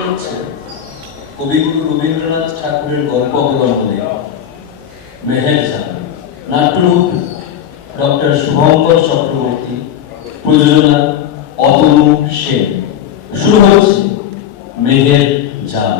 হচ্ছে কবিগুরু রবীন্দ্রনাথ ঠাকুরের গল্প অবলম্বনে মেহের জান, নাট্যরূপ ডক্টর শুভঙ্কর চক্রবর্তী, প্রযোজনা অতনু সেন। শুরু হচ্ছে মেহের জান।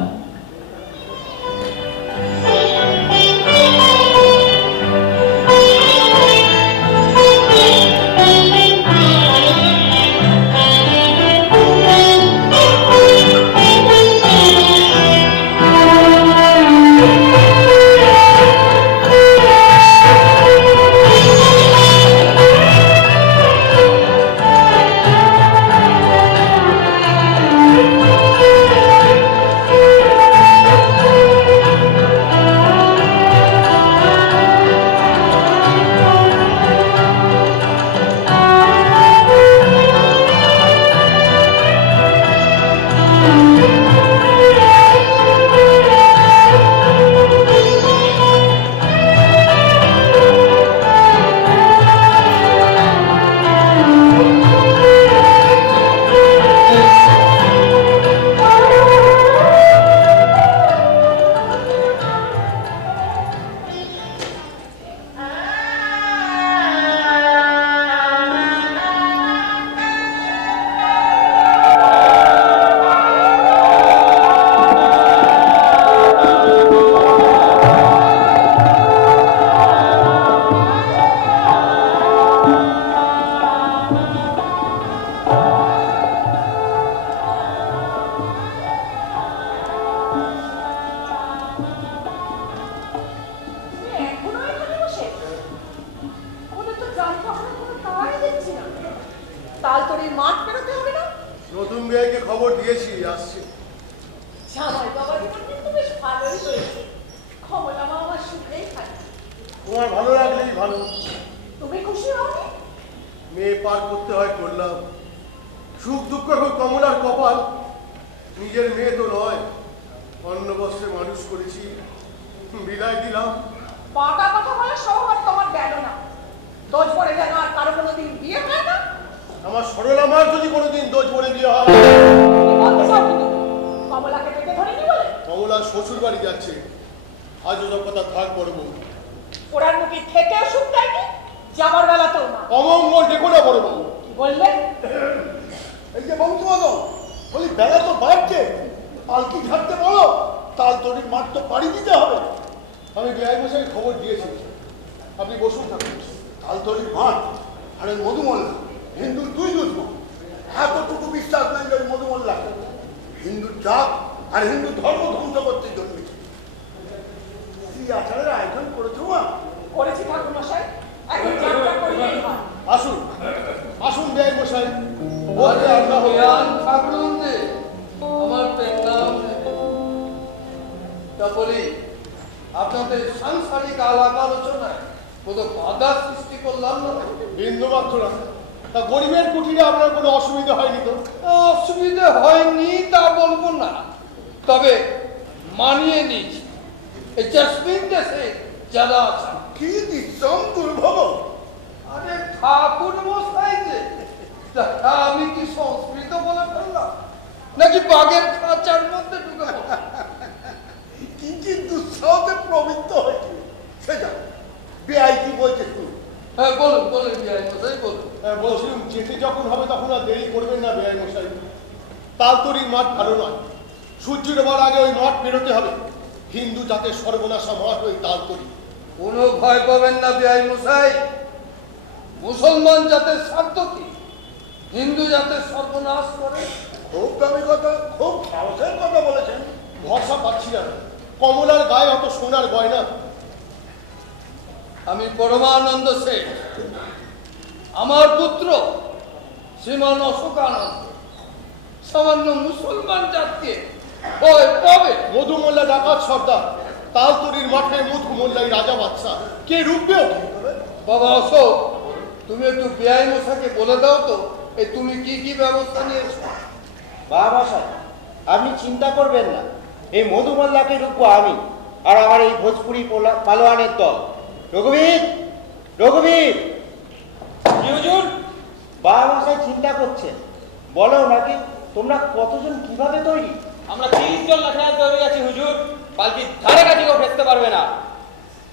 বলো নাকি তোমরা কতজন কিভাবে তৈরি? আমরা 30 জন লাখায় তৈরি আছি হুজুর। পালকি ধারে কাছে কেউ ফেসতে পারবে না।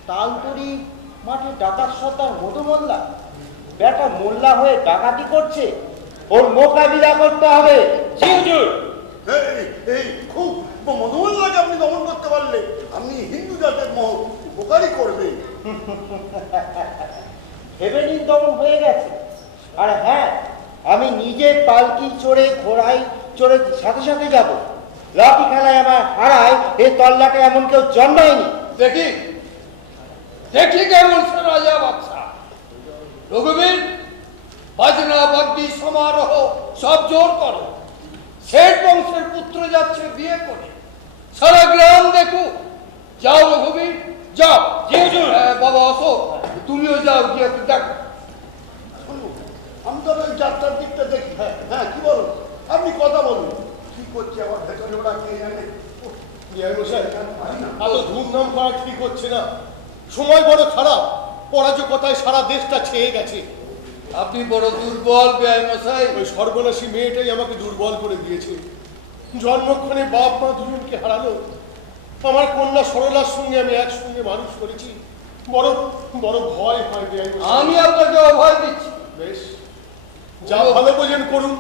তালতরি মাঠে ডাকাত সর্দার মধু মোল্লা বেটা মোল্লা হয়ে ডাকাতি করছে, ওর মোকাবিলা করতে হবে। জি হুজুর। এই খুব মধুমল্লাকে আপনি দমন করতে পারলে আপনি হিন্দু জাতের উপকারই করবে। ভেবে নিন দমন হয়ে গেছে। আর হ্যাঁ, আমি নিজে পালকি চড়ে ঘোড়ায় চড়ে সাথে সাথে যাব। লাঠি খেলায় আমার হারায় এ তল্লাটে এমন কেউ জন্মায়নি। দেখি দেখি কেমন সে রাজা বাদশা। রঘুবীর, বাজনা বাদ্যি সমারোহ সব জোর করো। শেঠ বংশের পুত্র যাচ্ছে বিয়ে করে, সারা গ্রাম দেখো। যাও রঘুবীর, যাও। জি হুজুর। বাবা অশোক, তুমিও যাও, গিয়ে একটু দেখো। শুনুন, আমি তো ওই যাত্রার দিকটা দেখি। হ্যাঁ হ্যাঁ, কি বলুন, আপনি কথা বলুন। কি করছে আমার ভেতরে ওরা কে জানে। এত ধুমধাম করা ঠিক হচ্ছে না, সময় বড় খারাপ, পরাজকতায় সারা দেশটা ছেয়ে গেছে। আপনি বড় দুর্বল বেআই মশাই। ওই সর্বনাশী মেয়েটাই আমাকে দুর্বল করে দিয়েছে। জন্মক্ষণে বাপ মা দুজনকে হারালো। আমার কন্যা সরলার সঙ্গে আমি একসঙ্গে মানুষ করেছি। বড় বড় ভয় হয় বেআই মশাই। আমি আপনাকে অভয় দিচ্ছি। বেশ, যা ভালো বোঝেন করুন।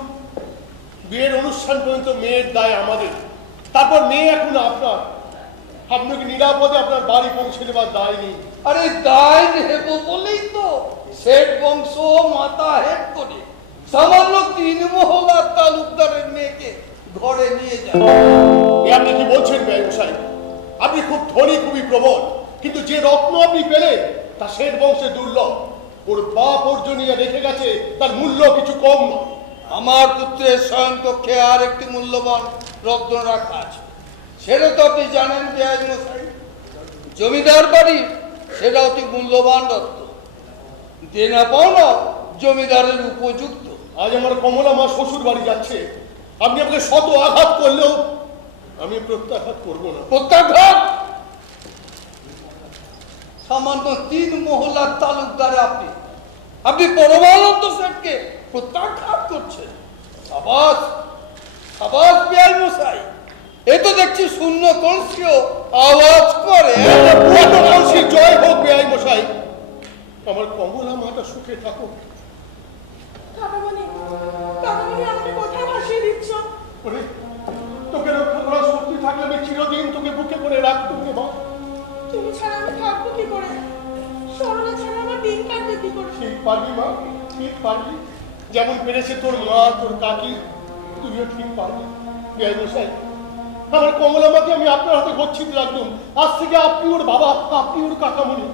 বিয়ের অনুষ্ঠান পর্যন্ত মেয়ের দায় আমাদের, তারপর মেয়ে এখন আপনার। আপনাকে নিরাপদে আপনার বাড়ি পৌঁছে দেবার দায় নেই। আরে দায় নেব বলেই তো শেঠ বংশ মাথা হেট করে সামান্য 3 মহলার তালুকদারের মেয়েকে ঘরে নিয়ে যায়। এ আপনি কি বলছেন বেআই মশাই? আপনি খুব ধনী, খুবই প্রবল, কিন্তু যে রত্ন আপনি পেলেন তা শেঠ বংশে দুর্লভ। ওর বাপ অর্জনীয় রেখে গেছে, তার মূল্য কিছু কম নয়। আমার পুত্রের স্বয়ং কক্ষে আর একটি মূল্যবান রত্ন রাখা আছে, সেটা তো আপনি জানেন বেআই মশাই। জমিদার বাড়ি সেটা অতি মূল্যবান রত্ন, দেনা পাওনা জমিদারের উপযুক্ত। আজ আমার কমলা মা শ্বশুর বাড়ি যাচ্ছে, আপনি আমাকে শত আঘাত করলেও আমি প্রত্যাঘাত করব না। প্রত্যাঘাত? সামান্য 3 মহলার তালুকদারে আপনি পরমানন্দ শেঠকে প্রত্যাঘাত করছেন। সাবাস সাবাস বেআই মশাই, এ তো দেখছি শূন্য কলসিও আওয়াজ করে। জয় হোক বেআই মশাই, আমার কমলা মাটা সুখে থাকুক। কাকামণি, কাকামণি, আপনি কোথায় ভাসিয়ে দিচ্ছ? ওরে, তোকে রক্ষা করার শক্তি থাকলে আমি চিরদিন তোকে বুকে করে রাখতুম রে মা। তুমি ছাড়া আমি থাকবো কি করে? সরলা ছাড়া আমার দিন কাটবে কি করে? ঠিক পারবি মা, ঠিক পারবি। যেমন পেরেছে তোর মা, তোর কাকি, তুইও ঠিক পারবি। বেআই মশাই, আমার কমলা মাকে আমি আপনার হাতে গচ্ছিত রাখলুম। আজ থেকে আপনি ওর বাবা, আপনি ওর কাকামণি।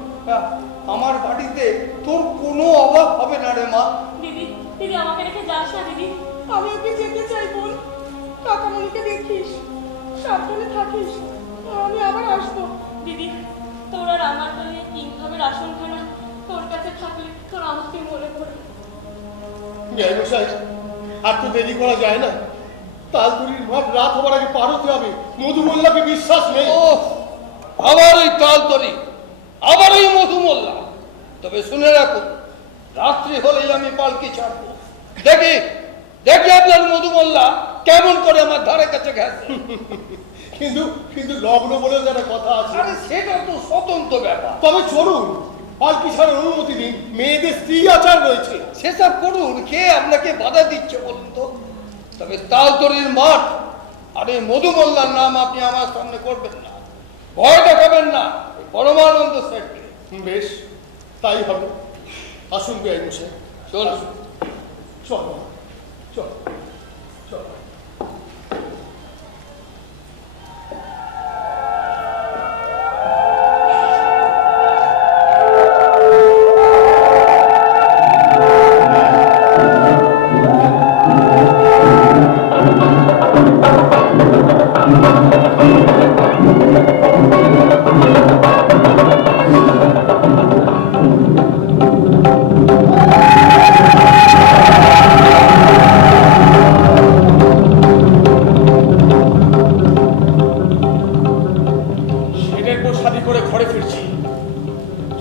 আমার বাড়িতে তোর কোনো অভাব হবে না রে মা। দিদি, দিদি আমাকে রেখে যাস না দিদি। আমি ওকে যেতে চাই বোন। কাকামণিকে দেখিস, সাবধানে থাকিস। আমি আবার আসবো। দিদি, তোর আর আমার দলে কিভাবে রাশনখানা তোর কাছে থাকলে তোর আমাকে মনে পড়ে। বেআই মশাই, আর তো দেরি করা যায় না। তালতলির মাঠ রাত হবার আগে পার হতে হবে। মধু মোল্লাকে বিশ্বাস নেই। ও, আবার ওই তালতলি, আবার ওই মধু মোল্লা। তবে শুনে রাখুন, রাত্রি হলেই আমি পালকি ছাড়বো। দেখি দেখি আপনার মধু মোল্লা কেমন করে আমার ধারে কাছে গেছে। কিন্তু কিন্তু লগ্ন বলে যারা কথা আছে। আরে সেটা তো স্বতন্ত্র ব্যাপার। তবে চলুন, পালকি ছাড়ার অনুমতি দিন। মেয়েদের স্ত্রী আচার রয়েছে। সেসব করুন, কে আপনাকে বাধা দিচ্ছে বলুন তো? তবে তালতলির মাঠ আর এই মধু মোল্লার নাম আপনি আমার সামনে করবেন না, ভয় দেখাবেন না পরমানন্দ শেঠকে। বেশ, তাই হবে। আসুন বেআই মশাই, চল। চল চল চল।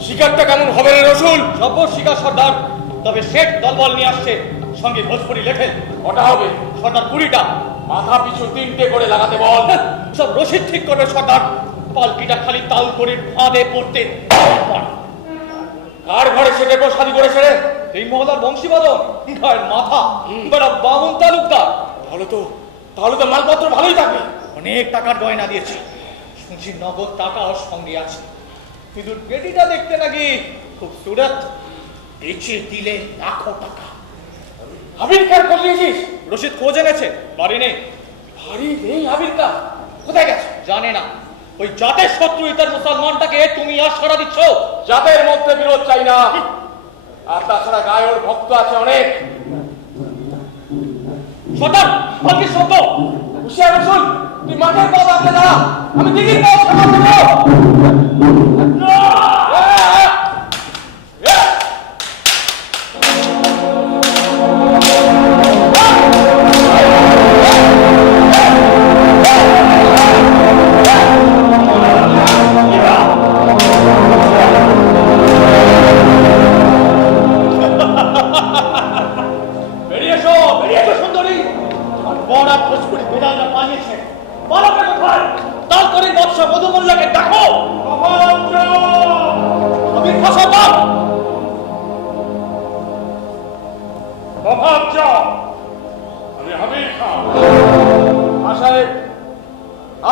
শিকারটা কেমন হবে রে রসুল? সব শিকার সর্দার, তবে শেঠ দলবল নিয়ে আসছে, সঙ্গে ভোজপুরি লেঠেল। ওটা হবে সর্দার 20টা, মাথা পিছু 3টে করে লাগাতে বল। সব রশিদ ঠিক করবে সর্দার। পালকিটা খালি তালতরির ফাঁদে পড়তে কার ঘরে সেটে প্রসাদি করেছে রে? এই মহলার বংশীবাদক, গায়ের মাথা বেড়া বামুন তালুকদার। তাহলে তো মালপত্র ভালোই থাকবে। অনেক টাকার গয়না দিয়েছি, শুনছি নগদ টাকাও সঙ্গে আছে। কিন্তু বেটিটা দেখতে নাকি খুব সুরত, বেচে দিলে লাখো টাকা। হাবিল কার করলিয়েছিস? রশিদ খোঁজ এনেছে, বাড়ি নেই। বাড়ি নেই হাবিল কা? কোথায় গেছে? জানে না। ওই জাতের শত্রু ইতার মুসলমানটাকে তুমি আর সারা দিচ্ছ। জাতের মধ্যে বিরোধ চাই না, আর তাছাড়া গায়ে ওর ভক্ত আছে অনেক। সর্দার, বাকি শব্দ হুশিয়ার রসুন, তুই মাঠের পথ আসলে না, আমি দিঘির পথ সামাল দেব।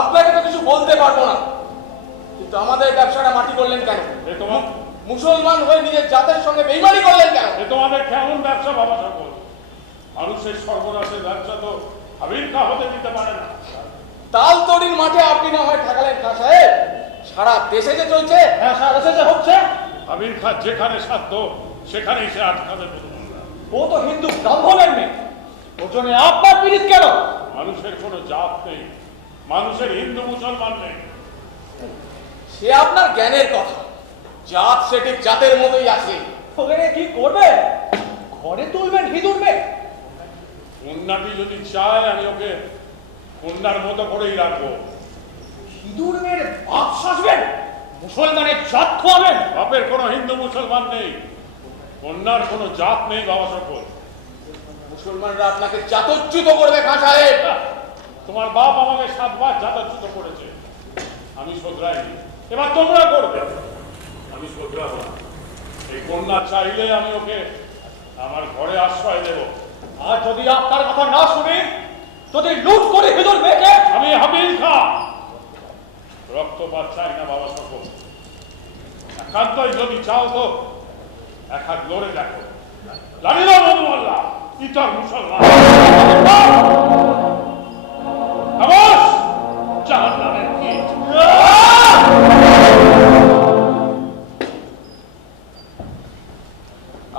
আপনাকে তো কিছু বলতে পারবো না, কিন্তু আমাদের ব্যবসাটা মাটি করলেন কেন? মুসলমান হয়ে নিজের জাতের সঙ্গে বেইমানি করলেন কেন? তোমাদের কেমন ব্যবসা বাবা সকল? মানুষের সর্বনাশের ব্যবসা তো হাবিল খা হতে দিতে পারে না। তালতরির মাঠে আপনি না হয় ঠেকালেন খা সাহেব, সারা দেশে যে চলছে। হ্যাঁ, সারা দেশে যে হচ্ছে। হাবিল খা যেখানে সাধ্য সেখানেই সে আটকাবে। ও তো হিন্দু ব্রাহ্মণের মেয়ে, ওর জন্য আপনার পীড়িত কেন? মানুষের কোনো জাত নেই, মানুষের হিন্দু মুসলমান নেই। সে আপনার জ্ঞানের কথা, জাত সে ঠিক জাতের মতোই আছে। ওখানে কি করবে? ঘরে তুলবেন হিঁদুর মেয়ে? কন্যাটি যদি চায় আমি ওকে কন্যার মতো করেই রাখবো। হিঁদুর মেয়ের বাপ সাজবেন, মুসলমানের জাত খোয়াবেন? বাপের কোনো হিন্দু মুসলমান নেই, কন্যার কোনো জাত নেই বাবা সকল। মুসলমানরা আপনাকে জাতচ্যুত করবে খা সাহেব। তোমার বাপ আমাকে 7 বার জাতচ্যুত করেছে, আমি শোধরাইনি, এবার তোমরা করবে। আমি শোধরাবো না। এই কন্যা চাইলে আমি ওকে আমার ঘরে আশ্রয় দেব। আর যদি আপনার কথা না শুনি, যদি লুট করে হিঁদুর মেয়েকে? আমি হাবিল খা রক্তপাত চাই না বাবা সকল। একান্তই যদি চাও তো এক হাত লড়ে দেখো। জানি না বন্ধু আল্লাহ ইতর মুসলমান জাহান্নামের কীট।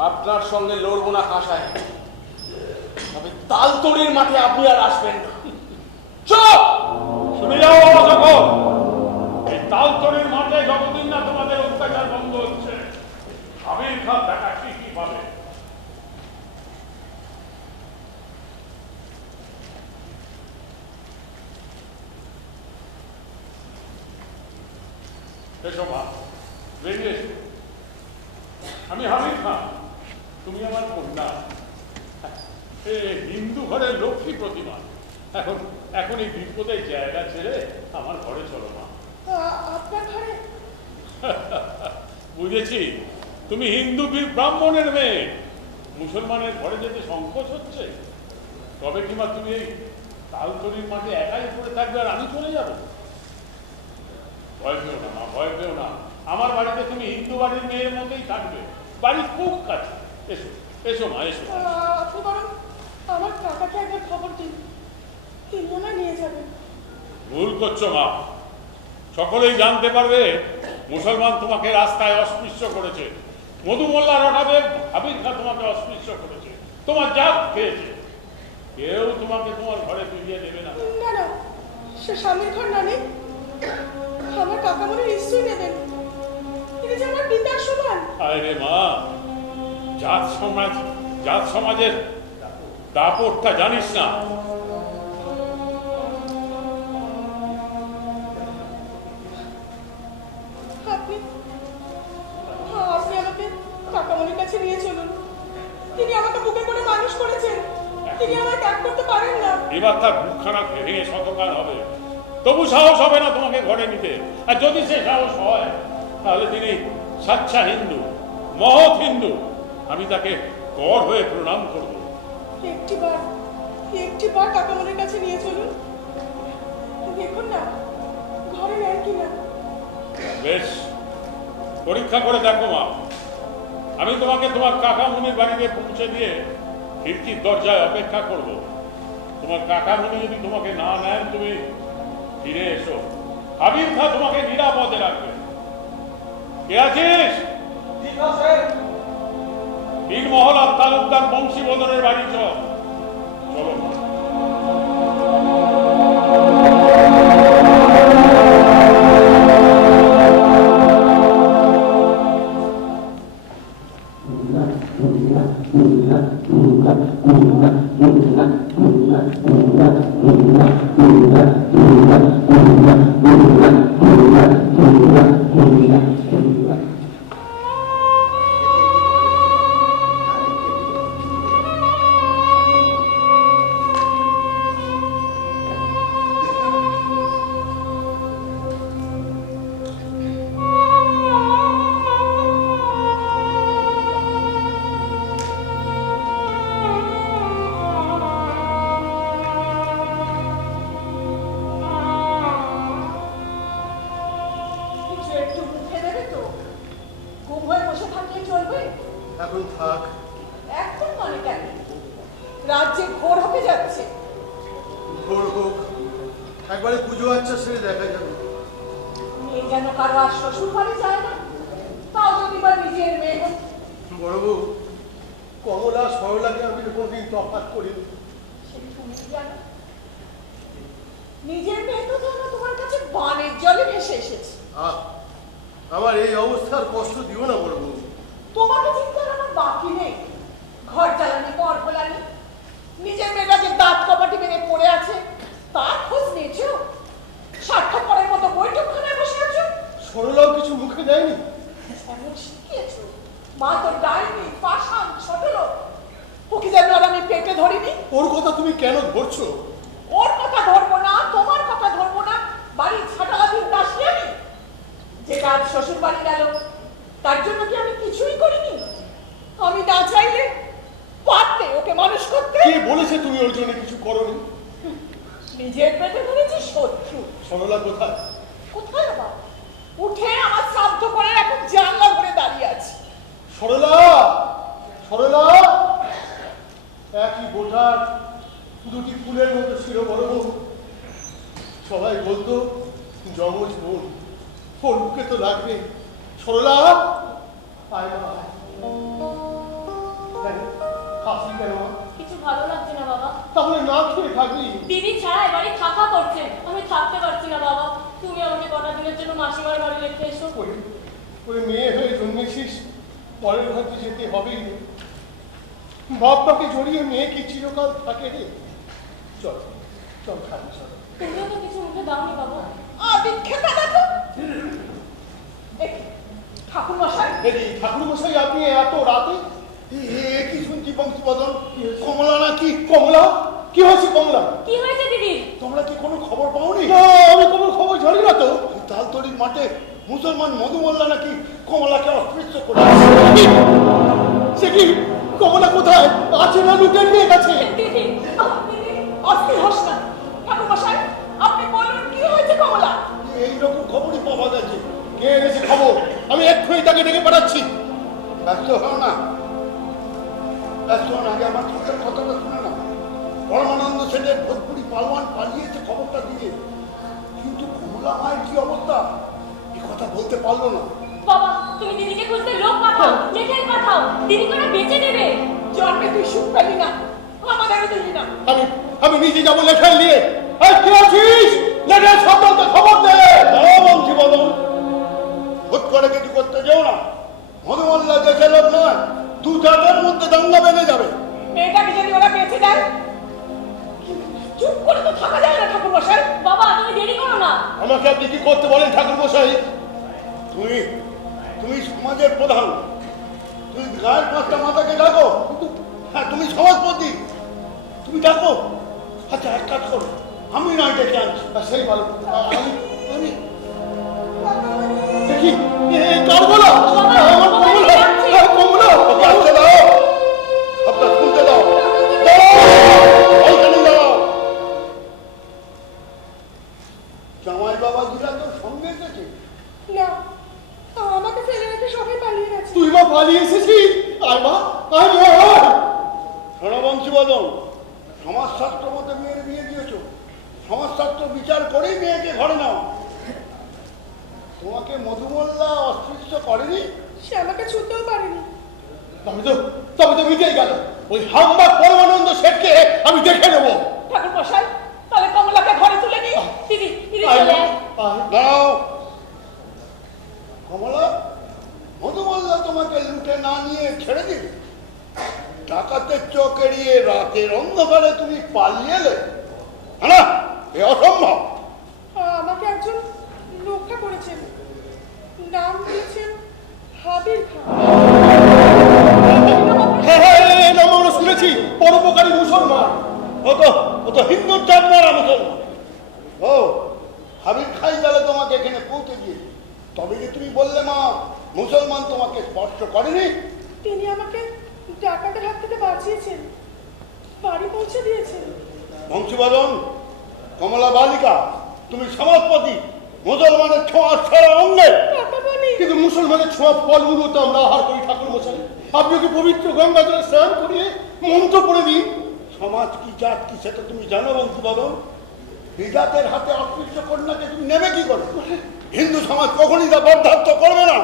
আপনার সঙ্গে লড়বো না খা সাহেব, তবে তালতরির মাঠে আপনি আর আসবেন না। চুপ! শুনে যাও বাবা সকল, এই তালতরির মাঠে যতদিন না তোমাদের অত্যাচার বন্ধ হচ্ছে, হাবিল খা দেখা ঠিকই পাবে। এসো মা, বেরিয়ে এসো। আমি হাবিল খা, তুমি আমার কন্যা, হিন্দু ঘরের লক্ষ্মী প্রতিমা। এখন এই বিপদের জায়গা ছেড়ে আমার ঘরে চলো মা। আপনার ঘরে? বুঝেছি, তুমি হিন্দু ব্রাহ্মণের মেয়ে, মুসলমানের ঘরে যেতে সংকোচ হচ্ছে। তবে কিংবা তুমি এই তালতরির মাঠে একাই পড়ে থাকবে আর আমি চলে যাব? ভয় পেও না মা, ভয় পেও না। আমার বাড়িতে তুমি হিন্দু বাড়ির মেয়ের মতোই থাকবে, বাড়ি খুব কাছে। এসো এসো মা, এসো। আপনি বরং আমার কাকাকে একবার খবর দিন, তিনি না নিয়ে যাবেন। ভুল করছো মা, সকলেই জানতে পারবে মুসলমান তোমাকে রাস্তায় অস্পৃশ্য করেছে। মধু মোল্লার অভাবে হাবিল খা তোমাকে অস্পৃশ্য করেছে, তোমার জাত খেয়েছে। কেউ তোমাকে তোমার ঘরে ফিরিয়ে দেবে না। না না, সে স্বামীর ঘর না নেই, আমার কাকা মনে নিশ্চয়ই নেবেন, তিনি যে আমার পিতার সমান। আরে মা, জাত সমাজের দাপটটা জানিস না? আপনি আমাকে কাকামণির কাছে নিয়ে চলুন, তিনি আমাকে বুকে করে মানুষ করেছেন, তিনি আমায় ত্যাগ করতে পারেন না। এবার তার বুকখানা ভেঙে শতকাল হবে, তবু সাহস হবে না তোমাকে ঘরে নিতে। আর যদি সে সাহস হয় তাহলে তিনি সাচ্চা হিন্দু, মহৎ হিন্দু। আমি তাকে কর হয়ে প্রণাম করব। একটিবার কাকামণির কাছে নিয়ে চলুন, দেখুন না ঘরে নেন কিনা। বেশ, পরীক্ষা করে দেখো মা। আমি তোমাকে তোমার কাকামুনির বাড়িতে পৌঁছে দিয়ে খিড়কির দরজায় অপেক্ষা করব। তোমার কাকামুনি যদি তোমাকে না নেন, তুমি ফিরে এসো। হাবিব খা তোমাকে নিরাপদে রাখবে। কে আছিস? বীরমহল আর তালুকদার বংশীবদনের বাড়ি চলো মা। এখন থাক। এখন মানে কেন? রাজ্যে ঘোর হতে যাচ্ছে। ঘোর হোক, একবারে পুজো আচ্ছা সেরে দেখা যাবে। মেয়ে যেন কারো আর শ্বশুর বাড়ি যায় না, তাও যদি বা নিজের মেয়ে। বড় বউ, কমলা সরলাকে আমি কোনোদিন তফাৎ করিনি। সে তুমি জানো, নিজের মেয়ে তো যেন তোমার কাছে বানের জলে ভেসে এসেছে। আমার এই অবস্থার কষ্ট দিও না বড় বউ। তোমাকে চিন্তার আমার বাকি নেই। ঘর জ্বালানি, পর ফোলানি, নিজের মেয়েটা যে দাঁত কপাটি মেরে পড়ে আছে তার খোঁজ নিয়েছো? স্বার্থপরের মতো বৈঠকখানায় বসে আছো। সরলাও কিছু মুখে দেয়নি? এমন শিখিয়েছো, মা তোর ডাইনি, পাষাণ, ছোট লোক। ওকে যেন আর আমি পেটে ধরিনি। ওর কথা তুমি কেন ধরছো? ওর কথা ধরবো না, তোমার কথা ধরবো না, বাড়ির ছাটালাতির দাসী আমি। যেটা আজ শ্বশুর বাড়ি গেল, তার জন্য কি আমি কিছুই করিনি? আমি না চাইলে পারতে ওকে মানুষ করতে। কে বলেছে তুমি ওর জন্য কিছু করনি? নিজের পেটে ধরেছি শত্রু। সরলা কোথায়? কোথায় আবার? উঠে আমার শ্রাদ্ধ করে এখন জানলা ধরে দাঁড়িয়ে আছে। সরলা, সরলা, একই বোটার দুটি ফুলের মতো ছিল বড় বোন। সবাই বলতো যমজ বোন, ওর মুখে তো লাগবে। সরলা, আয় মা, আয়। হাসি কেন মা? কিছু ভালো লাগছে না বাবা। তাহলে না খেয়ে থাকবি? দিদি ছাড়া এবারে থাকা করছে, আমি থাকতে পারছি না বাবা। তুমি আমাকে কটা দিনের জন্য মাসিমার বাড়ি রেখে এসো। ওই মেয়ে হয়ে জন্মেছিস, পরের ঘরে যেতে হবেই। বাপ মাকে জড়িয়ে মেয়ে কি চিরকাল থাকে রে? চল চল খাবি, চল। তুমিও তো কিছু মুখে দাওনি বাবা। বিখ্যাত দেখো ঠাকুর মশাই। ঠাকুর মশাই, আপনি এত রাতে? কি শুনছি বংশীবদন, কমলা নাকি? কমলা? কি হয়েছে কমলা? কি হয়েছে দিদি? তোমরা কি কোনো খবর পাওনি? না, আমি কোনো খবর জানি না তো। তালতলির মাঠে মুসলমান মধুমল্লা নাকি কমলাকে অস্পৃশ্য করে। সে কি? কমলা কোথায় আছে? না লুটের নিয়ে গেছে? দিদি, অস্থির হোস না। ঠাকুর মশাই, আপনি বলুন কি হয়েছে কমলা? এইরকম খবরই পাওয়া গেছে। কে এনেছে খবর? আমি এক্ষুনি তাকে ডেকে পাঠাচ্ছি। ব্যস্ত হও না, ব্যস্ত হও না, আগে আমার ছোটের কথাটা শুনে না। পরমানন্দ সেনের ভোজপুরি পালওয়ান পালিয়েছে খবরটা দিয়ে, কিন্তু কমলা মায়ের কি অবস্থা এ কথা বলতে পারলো না। বাবা, তুমি দিদিকে খুঁজতে লোক পাঠাও, লেখাই পাঠাও, দিদি করে বেঁচে দেবে। জন্মে তুই সুখ পেলি না, আমাদেরও দিলি না। আমি নিজে যাবো লেখাই নিয়ে। কি আছিস? লেখার সন্তানকে খবর দে। বংশীবদন, হুট করে কিছু করতে যেও না। মধুমল্লা দেশের লোক নয়, 2-4 মধ্যে দাঙ্গা বেঁধে যাবে। মেয়েটাকে যদি ওরা বেঁচে দেয়, চুপ করে তো থাকা যায় না ঠাকুর মশাই। বাবা, তুমি দেরি করো না। আমাকে আপনি কি করতে বলেন ঠাকুর মশাই? তুমি সমাজের প্রধান, তুমি গায়ের 5টা মাথাকে ডাকো। হ্যাঁ, তুমি সমাজপতি, তুমি তুমি ডাকো। আচ্ছা এক কাজ করো, আমি নয় ডেকে আনছি। আর সেই ভালো। আমি দেখি কার বলা আমার কমলা ওকে আসতে দাও, আপনার শুনতে দাও। দাঁড়াও, ওইখানে দাঁড়াও। জামাই বাবা দুটা তোর সঙ্গে এসেছে? না, আমাকে ফেলে রেখে সবাই পালিয়ে গেছে। তুই বা পালিয়ে এসেছিস? আয় মা, আয় মা। শোনো বংশীবদন, সমাজশাস্ত্র মতে মেয়ের বিয়ে দিয়েছো, সমাজশাস্ত্র বিচার করেই মেয়েকে ঘরে নাও। তোমাকে মধুমল্লা অস্পৃশ্য করেনি? সে আমাকে ছুঁতেও পারেনি। তবে তো মিটেই গেল। ওই হাম্বা পরমানন্দ শেঠকে আমি দেখে নেবো। ঠাকুর মশাই, তাহলে কমলাকে ঘরে তুলে নিই। দিদি, দিদি আয় চলে মা, আয়। আয়। দাঁড়াও। কমলা, মধুমল্লা তোমাকে লুটে না নিয়ে ছেড়ে দিবে? ডাকাতের চোখ এড়িয়ে রাতের অন্ধকারে তুমি পালিয়ে এলে? না, এ অসম্ভব। আমাকে একজন রক্ষা করেছেন, নাম দিয়েছেন হাবির খান। হ্যাঁ, এই নাম আমরা শুনেছি, পরোপকারী মুসলমান। ও তো হিন্দুর জন্মারা মুসলমান। ও হাবিব খাই তাহলে তোমাকে এখানে পৌঁছে দিয়ে, তবে যে তুমি বললে মা মুসলমান তোমাকে স্পর্শ করেনি? তিনি আমাকে ডাকাতের হাত থেকে বাঁচিয়েছেন, বাড়ি পৌঁছে দিয়েছেন। বংশীবদন, কমলা বালিকা, তুমি সমাজপতি, মুসলমানের ছোঁয়া ছাড়া অঙ্গে। কাকা বলি, কিন্তু মুসলমানের ছোঁয়া ফলমূল তো আমরা আহার করি ঠাকুর মশাই। আপনি কি পবিত্র গঙ্গা জলে স্নান করিয়ে মন্ত্র পড়ে দিন। সমাজ কি জাত কি সেটা তুমি জানো বংশীবদন? বিজাতের হাতে অস্পৃশ্য কন্যাকে তুমি নেবে কি করে? হিন্দু সমাজ কখনই তা বরদাস্ত করবে না।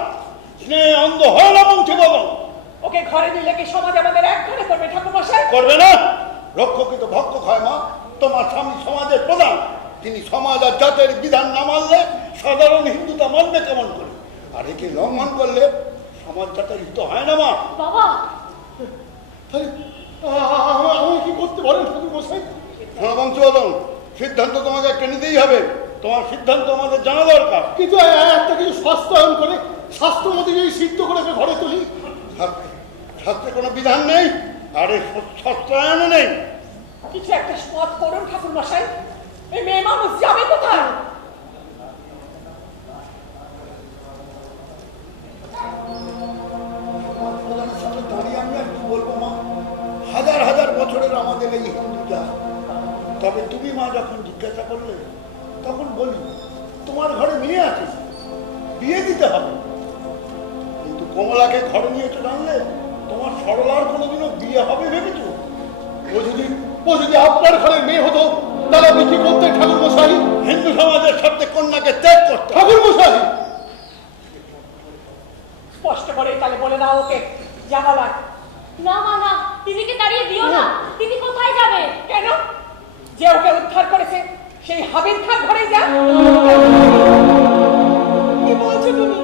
স্নেহে অন্ধ হয় না বংশীবদন। ওকে ঘরে নিলে কি সমাজ আমাদের এক ঘরে করবে ঠাকুর মশাই? করবে না? রক্ষকিত ভক্ষক হয় মা। তোমার স্বামী সমাজের প্রধান, তিনি সমাজ আর জাতের বিধান না মানলে সাধারণ হিন্দু তা মানবে কেমন করে? আর একে লঙ্ঘন করলে সমাজ জাতের হিত হয় না মা। বাবা, তাহলে আমি কি করতে পারেন ঠাকুর মশাই? হ্যাঁ বংশবদন, সিদ্ধান্ত তোমাকে একটা নিতেই হবে। তোমার সিদ্ধান্ত আমাদের জানা দরকার। কিন্তু একটা কিছু শাস্ত্রায়ন করে শাস্ত্র মতে যদি সিদ্ধ করে ওকে ঘরে তুলি। শাস্ত্রে কোনো বিধান নেই, আর এই শাস্ত্রায়নও নেই। কিছু একটা পথ করুন ঠাকুর মশাই। এই মেয়ে মানুষ যাবে কোথায়? প্রধানের সাথে দাঁড়িয়ে আমি আর কি বলবো মা? হাজার হাজার বছরের আমাদের এই হিন্দু জাত। তবে তুমি মা যখন জিজ্ঞাসা করলে তখন বলি তোমার ঘরে মেয়ে আছে, বিয়ে দিতে হবে। কিন্তু কমলাকে ঘরে নিয়েছো জানলে তোমার সরলার কোনোদিনও বিয়ে হবে ভেবেছো? ও যদি আপনার ঘরের মেয়ে হতো তাহলে আপনি কি করতেন ঠাকুর মশাই? হিন্দু সমাজের সাথে কন্যাকে ত্যাগ করতে। ঠাকুর মশাই, স্পষ্ট করে তাহলে বলে দাও ওকে যা বলার। না মা না, দিদিকে তাড়িয়ে দিও না। দিদি কোথায় যাবে? কেন? যে ওকে উদ্ধার করেছে সেই হাবির খান ঘরে যা। কি বলছো তুমি?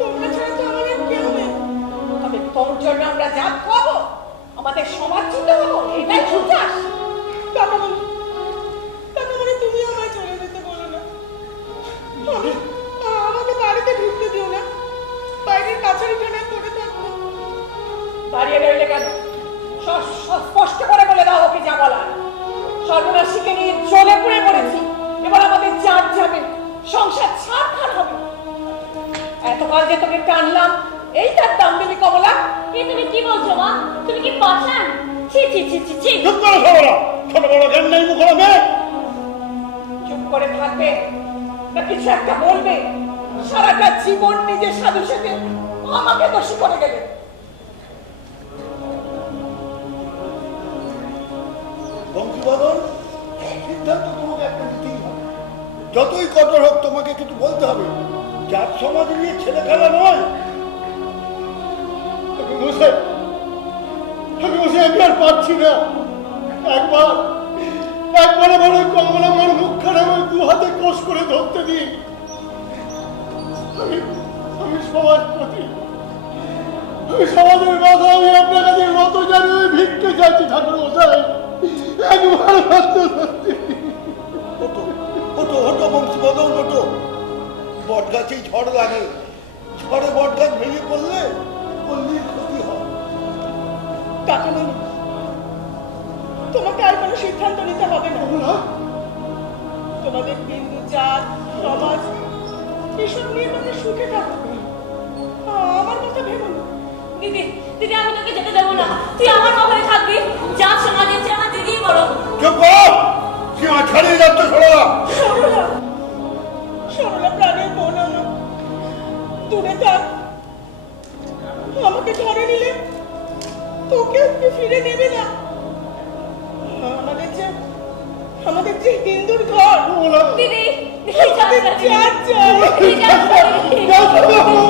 তোমরা ছাড়া তো আমাদের কেউ নেই। তবে তোর জন্য আমরা জাত খাবো, আমাদের সমাজ ছুটে হবো, এটাই ছুটাস? কাকামণি, তুমি আমায় চলে যেতে বলো না। আমাকে বাড়িতে ঢুকতে দিও না, বাইরের কাছারিখানায় পড়ে থাকবো। দাঁড়িয়ে রইলে কেন? স্পষ্ট করে বলে দাও ওকে যা বলার। সর্বনাশীকে নিয়ে জ্বলে পুড়ে মরেছি, এবার আমাদের জাত যাবে, সংসার ছাড়খার হবে। এতকাল যে তোকে টানলাম, এই তার দাম দিবি কমলা? এ তুমি কি বলছো মা? তুমি কি পাষাণ? ছি ছি ছি ছি ছি। চুপ করো সরলা, ছোট বড় জ্ঞান নেই মুখরা মেয়ে। চুপ করে থাকবে না কিছু একটা বলবে? সারাটা জীবন নিজের সাধু সেজে আমাকে দোষী করে গেলে। বংশীবদন, সিদ্ধান্ত তোমাকে একটা নিতেই হবে। যতই কঠোর হোক তোমাকে কিছু বলতে হবে। জাত সমাজ নিয়ে ছেলে খেলা নয়। ঠাকুর মশাই, আমি আর পারছি না। একবার আমার ওই কমলা আমার মুখখানে আমার দু হাতে কোষ করে ধরতে দিন। আমি সমাজপতি, আমি সমাজের কথা, আমি আপনার কাছে মতো জানি ভিক্ষে যাচ্ছি ঠাকুর মশাই। একবার ধরতে হতো হতো বংশীবদন হতো। বট গাছেই ঝড় লাগে, ঝড়ে বট গাছ ভেঙে পড়লে পল্লীর ক্ষতি হয়। কাকামণি, তোমাকে আর কোনো সিদ্ধান্ত নিতে হবে না। কমলা, তোমাদের বিন্দু জাত সমাজ এসব নিয়ে তোমরা সুখে থাকো, আমার কথা ভেবো না। দিদি দিদি আমি তোকে যেতে দেবো না, তুই আমার কখনো থাকবি। যা সমাজের চেয়ে আমার দিদিই বড়। চুপ কর, সীমা ছাড়িয়ে যাচ্ছে সরলা। সরলা, সরলা প্রাণের বোন আমার, দূরে থাক। আমাকে ধরে নিলে তোকে ফিরে নেবে না। আমাদের যে হিন্দুর ঘর, দিদি দিদি যাস না, দিদি। যার চাই। দিদি যাস না, দিদি।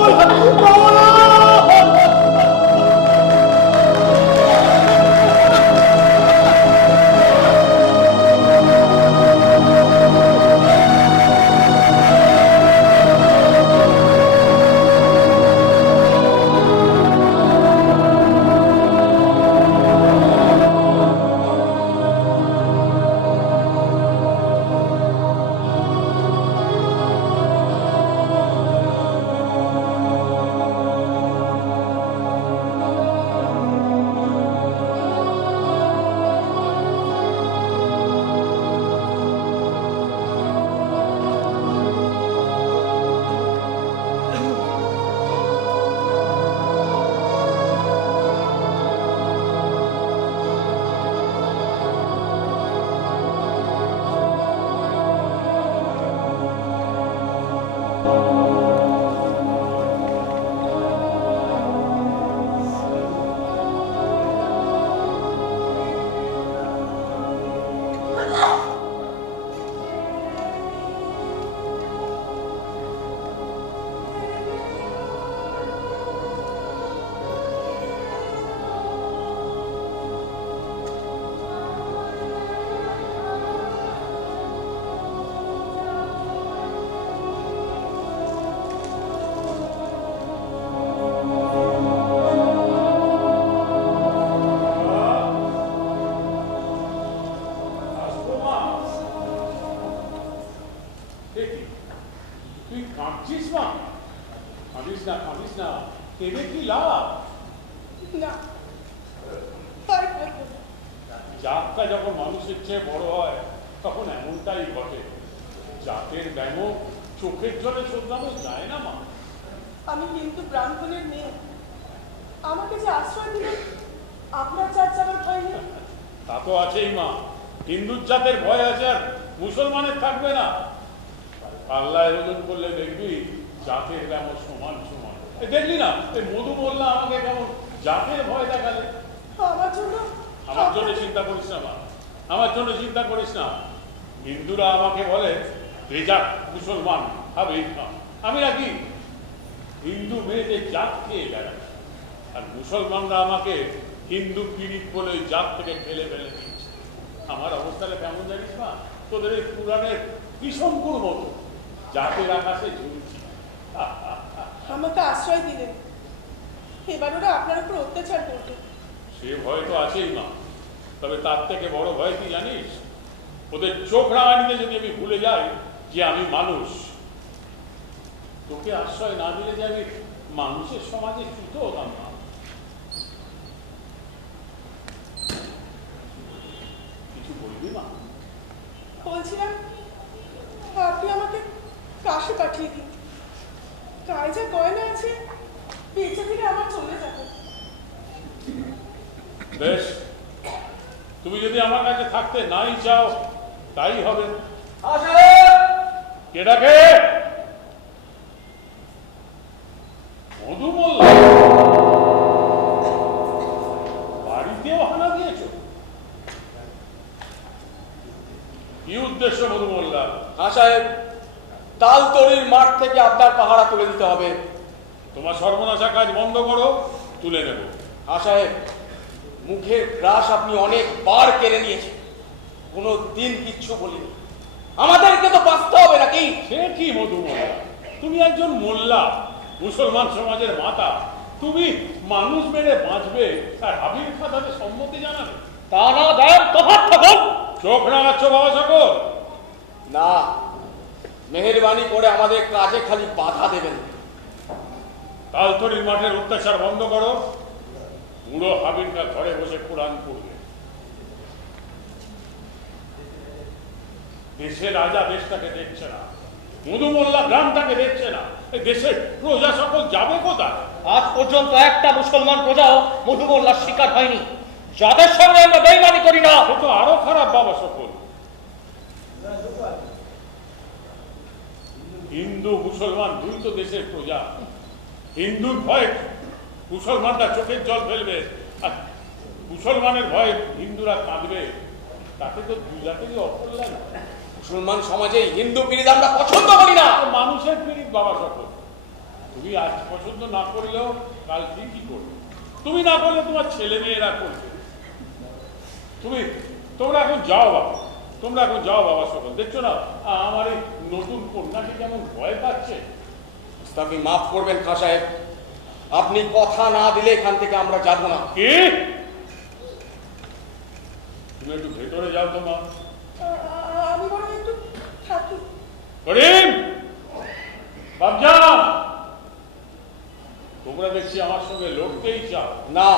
তুই কাঁদছিস মা? কাঁদিস না, কাঁদিস না, কেঁদে কি লাভ? না, আর করবো না। জাতটা যখন মানুষের চেয়ে বড় হয় তখন এমনটাই ঘটে। জাতের ব্যাঙ চোখের জলে শোধানো যায় না মা। আমি কিন্তু ব্রাহ্মণের মেয়ে, আমাকে যে আশ্রয় দিলেন, আপনার জাত যাবার ভয় নেই। তা তো আছেই মা, হিন্দুর জাতের ভয় আছে আর মুসলমানের থাকবে না? আল্লাহ ওজন করলে দেখবি জাতের ব্যাঙ সমান সমান। দেখলি না এই মধু বললা আমাকে কেমন জাতের ভয় দেখালে। আমার জন্য আমার জন্য চিন্তা করিস না মা, আমার জন্য চিন্তা করিস না। হিন্দুরা আমাকে বলে বেজাত মুসলমান হবে। আমি নাকি হিন্দু মেয়েদের জাত খেয়ে বেড়াই, আর মুসলমানরা আমাকে হিন্দু পীড়িত বলে জাত থেকে ফেলে ফেলে দিয়েছে। আমার অবস্থাটা কেমন জানিস না? তোদের এই পুরাণের কিশঙ্কুর মতো জাতের আকাশে ঝুলছি। আমাকে আশ্রয় দিলেন, এবার ওরা আপনার উপর অত্যাচার করবে। সে ভয় তো আছেই মা, তবে তার থেকে বড় ভয় কি জানিস? ওদের চোখ রাঙানিতে যদি আমি ভুলে যাই যে আমি মানুষ। তোকে আশ্রয় না দিলে যে আমি মানুষের সমাজে চুতো হতাম না। কিছু বলবি মা? বলছিলাম আপনি আমাকে কাশে পাঠিয়ে দিন, গায়ে যা গয়না আছে বেঁচে থেকে আমার চলে যাবে। বেশ, তুমি যদি আমার কাছে থাকতে নাই চাও তাই হবে। কে ডাকে? মধু মোল্লা? বাড়িতেও হানা দিয়েছো? কি উদ্দেশ্য মধু মোল্লা? হ্যাঁ সাহেব, তালতলির মাঠ থেকে আপনার পাহারা তুলে দিতে হবে। তোমার সর্বনাশা কাজ বন্ধ করো, তুলে নেব। হ্যাঁ সাহেব, মুখের গ্রাস আপনি অনেকবার কেড়ে নিয়েছেন, কোনো দিন কিচ্ছু বলিনি। আমাদেরকে তো বাঁচতে হবে নাকি? সে কি মধু মোল্লা, তুমি একজন মোল্লা, মুসলমান সমাজের মাতা। তুমি মানুষ মেরে বাঁচবে আর হাবির খাতাতে সম্মতি জানাবে? তা না দেন তফাৎ তখন। চোখ রাঙাচ্ছ বাবা সকল? না, মেহেরবানি করে আমাদের কাজে খালি বাধা দেবেন। তালতলির মাঠের অত্যাচার বন্ধ করো, বুড়ো হাবিরটা ঘরে বসে কোরআন পড়বে। দেশের রাজা দেশটাকে দেখছে না, মধু মোল্লা গ্রামটাকে দেখছে না, এই দেশের প্রজা সকল যাবে কোথায়? আজ পর্যন্ত একটা মুসলমান প্রজাও মধু মোল্লার শিকার হয়নি, যাদের সঙ্গে আমরা বেইমানি করি না। সে তো আরো খারাপ বাবা সকল। হিন্দু মুসলমান দুই তো দেশের প্রজা। হিন্দুর ভয়ে মুসলমানরা চোখের জল ফেলবে, আর মুসলমানের ভয়ে হিন্দুরা কাঁদবে, তাতে তো দু জাতিরই অকল্যাণ। মুসলমান সমাজে হিন্দু পীড়িত আমরা পছন্দ করি না। মানুষের পীড়িত বাবা সকল। তুমি আজ পছন্দ না করলেও কাল ঠিকই করবে, তুমি না করলে তোমার ছেলে মেয়েরা করবে। তোমরা এখন যাও বাবা, তোমরা এখন যাও বাবা সকল। দেখছো না আমার এই নতুন কন্যাকে কেমন ভয় পাচ্ছে। আপনি মাফ করবেন খাঁ সাহেব, আপনি কথা না দিলে এখান থেকে আমরা যাব না। কি? তুমি একটু ভেতরে যাও তো মা। আমি বরং একটু থাকি। করিম, বাবজান, তোমরা দেখছি আমার সঙ্গে লড়তেই চাও না,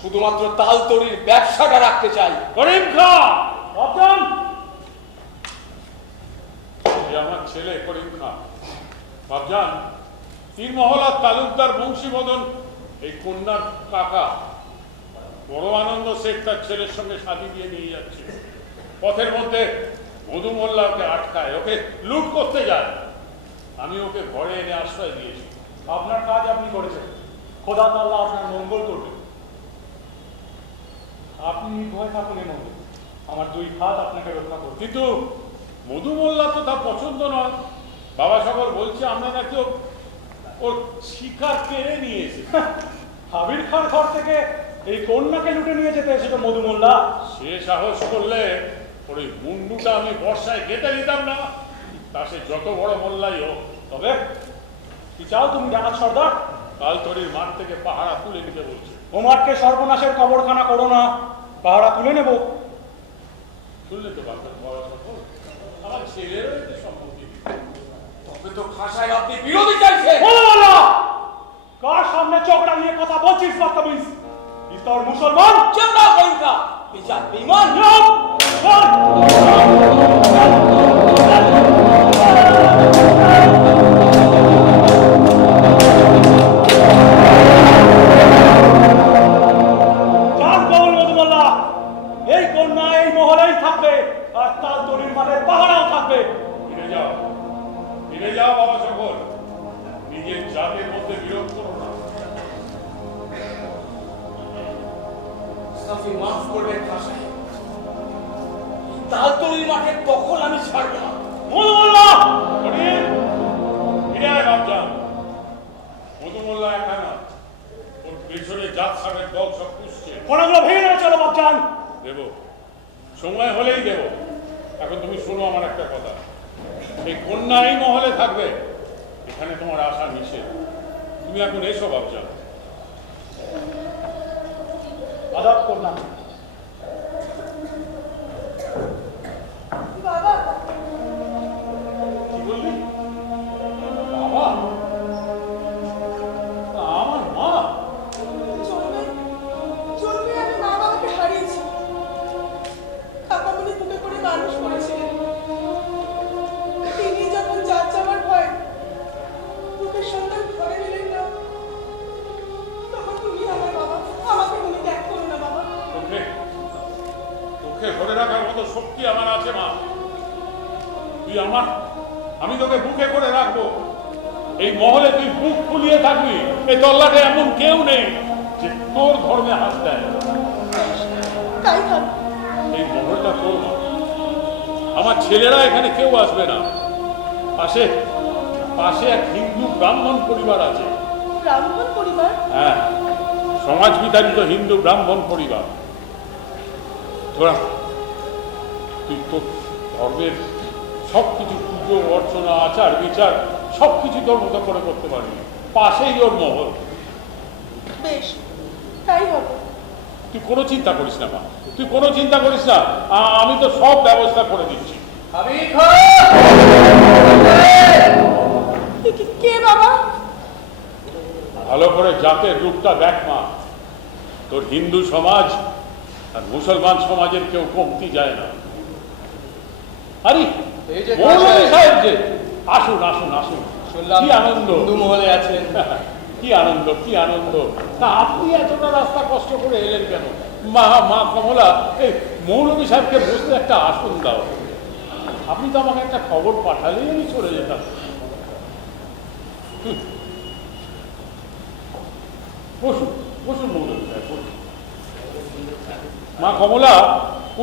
শুধুমাত্র তালতড়ির ব্যবসাটা রাখতে চাই। করিম খা, বাবজান, আমার ছেলে করিম খা। বাবজান, তিন মহলার তালুকদার বংশীবদন এই কন্যার কাকা বড় আনন্দ শেখ তার ছেলের সঙ্গে শাদী দিয়ে নিয়ে যাচ্ছে। পথের মধ্যে মধু মোল্লা ওকে আটকায়, ওকে লুট করতে যায়। আমি ওকে ঘরে এনে আশ্রয় দিয়েছি। আপনার কাজ আপনি করেছেন, খোদা তাআলা আপনার মঙ্গল করবে। আপনি নির্ভয় থাকুন এর মধ্যে, আমার দুই হাত আপনাকে রক্ষা করবে। কিন্তু মধু মোল্লা তো তা পছন্দ নয়। বাবা সকল বলছে আমরা নাকি ওর শিকার কেড়ে নিয়েছি। হাবির খান ঘর থেকে এই কন্যাকে লুটে নিয়ে যেতে এসেছে মধু মোল্লা। সে সাহস করলে ওর ওই মুন্ডুটা আমি বর্ষায় গেঁথে দিতাম না, তা সে যত বড় মোল্লাই হোক। তবে কি চাও তুমি ডাকাত সর্দার? কালতরির মাঠ থেকে পাহারা তুলে নিতে বলছে। ও মাঠকে সর্বনাশের কবরখানা করো না, পাহারা তুলে নেব। শুনলে তো বাচ্চার বড় সকল, আমার ছেলেরও এতে সম্মতি। তবে তো খাঁ সাহেব আপনি বিরোধী চাইছেন। মধু মোল্লা, কার সামনে চোখটা নিয়ে কথা বলছিস বাচ্চাবিস? ইস্তর মুসলমান চেন্না করিকা বিচার বেঈমান। এই কন্যা এই মহলেই থাকবে, আর তালতড়ির মাঠের পাহারাও থাকবে। ফিরে যাও, ফিরে যাও বাবা সকল, নিজের জাতের মধ্যে বিরোধ করো না। আপনি মাফ করবেন খাঁ সাহেব, তালতড়ির মাঠের দখল আমি ছাড়ব না। মধু মোল্লা, করিম, ফিরে আয় বাবজান। মধু মোল্লা একা না, ওর পেছনে জাত সাহেবের দল সব পুষছে। কোনাগুলো ভেঙে নেবে চলো বাবজান। দেব, সময় হলেই দেব। এখন তুমি শোনো আমার একটা কথা, এই কন্যা এই মহলে থাকবে, এখানে তোমার আশা নিষেধ। তুমি এখন এসো বাবজান। আদাব করলাম। বাবা, কি বললি? বাবা? আমার মা? চলবে চলবে আমি মা বাবাকে হারিয়েছি। কাকামণি বুকে করে মানুষ করেছিলেন। তিনি যখন যার যাওয়ার ভয় বুকের সন্তান ঘরে নিলেন না, তখন তুমি আমার বাবা, আমাকে তুমি ত্যাগ করো না বাবা। তোকে ধরে রাখার মতো শক্তি আমার আছে মা। তুই আমার, আমি তোকে বুকে করে রাখবো। এই মহলে তুই বুক ফুলিয়ে থাকবি। এই তল্লাটে এমন কেউ নেই যে তোর ধর্মে হাত দেয়। তাই ভাবো। এই মহলটা তোর মা। আমার ছেলেরা এখানে কেউ আসবে না। পাশে পাশে এক হিন্দু ব্রাহ্মণ পরিবার আছে। ব্রাহ্মণ পরিবার? হ্যাঁ, সমাজ বিতাড়িত হিন্দু ব্রাহ্মণ পরিবার। তুই তোর ধর্মের সবকিছু পুজো অর্চনা আচার বিচার সবকিছু তোর মতো করে করতে পারবি। পাশেই ওর মহল। বেশ, তাই হবে। তুই কোনো চিন্তা করিস না মা, তুই কোনো চিন্তা করিস না, আমি তো সব ব্যবস্থা করে দিচ্ছি। কে বাবা? ভালো করে জাতের রূপটা দেখ মা। তোর হিন্দু সমাজ আর মুসলমান সমাজের কেউ কমতি যায় না। আরে এই যে মৌলভী সাহেব যে, আসুন আসুন আসুন, শুনলাম কি আনন্দ, হিন্দু মহলে আছেন। কি আনন্দ, কি আনন্দ। তা আপনি এতটা রাস্তা কষ্ট করে এলেন কেন? মা কমলা, এই মৌলভী সাহেবকে বসতে একটা আসন দাও। আপনি তো আমাকে একটা খবর পাঠালেই আমি চলে যেতাম। বসুন বসুন মৌলভী সাহেব, বসুন। মা কমলা,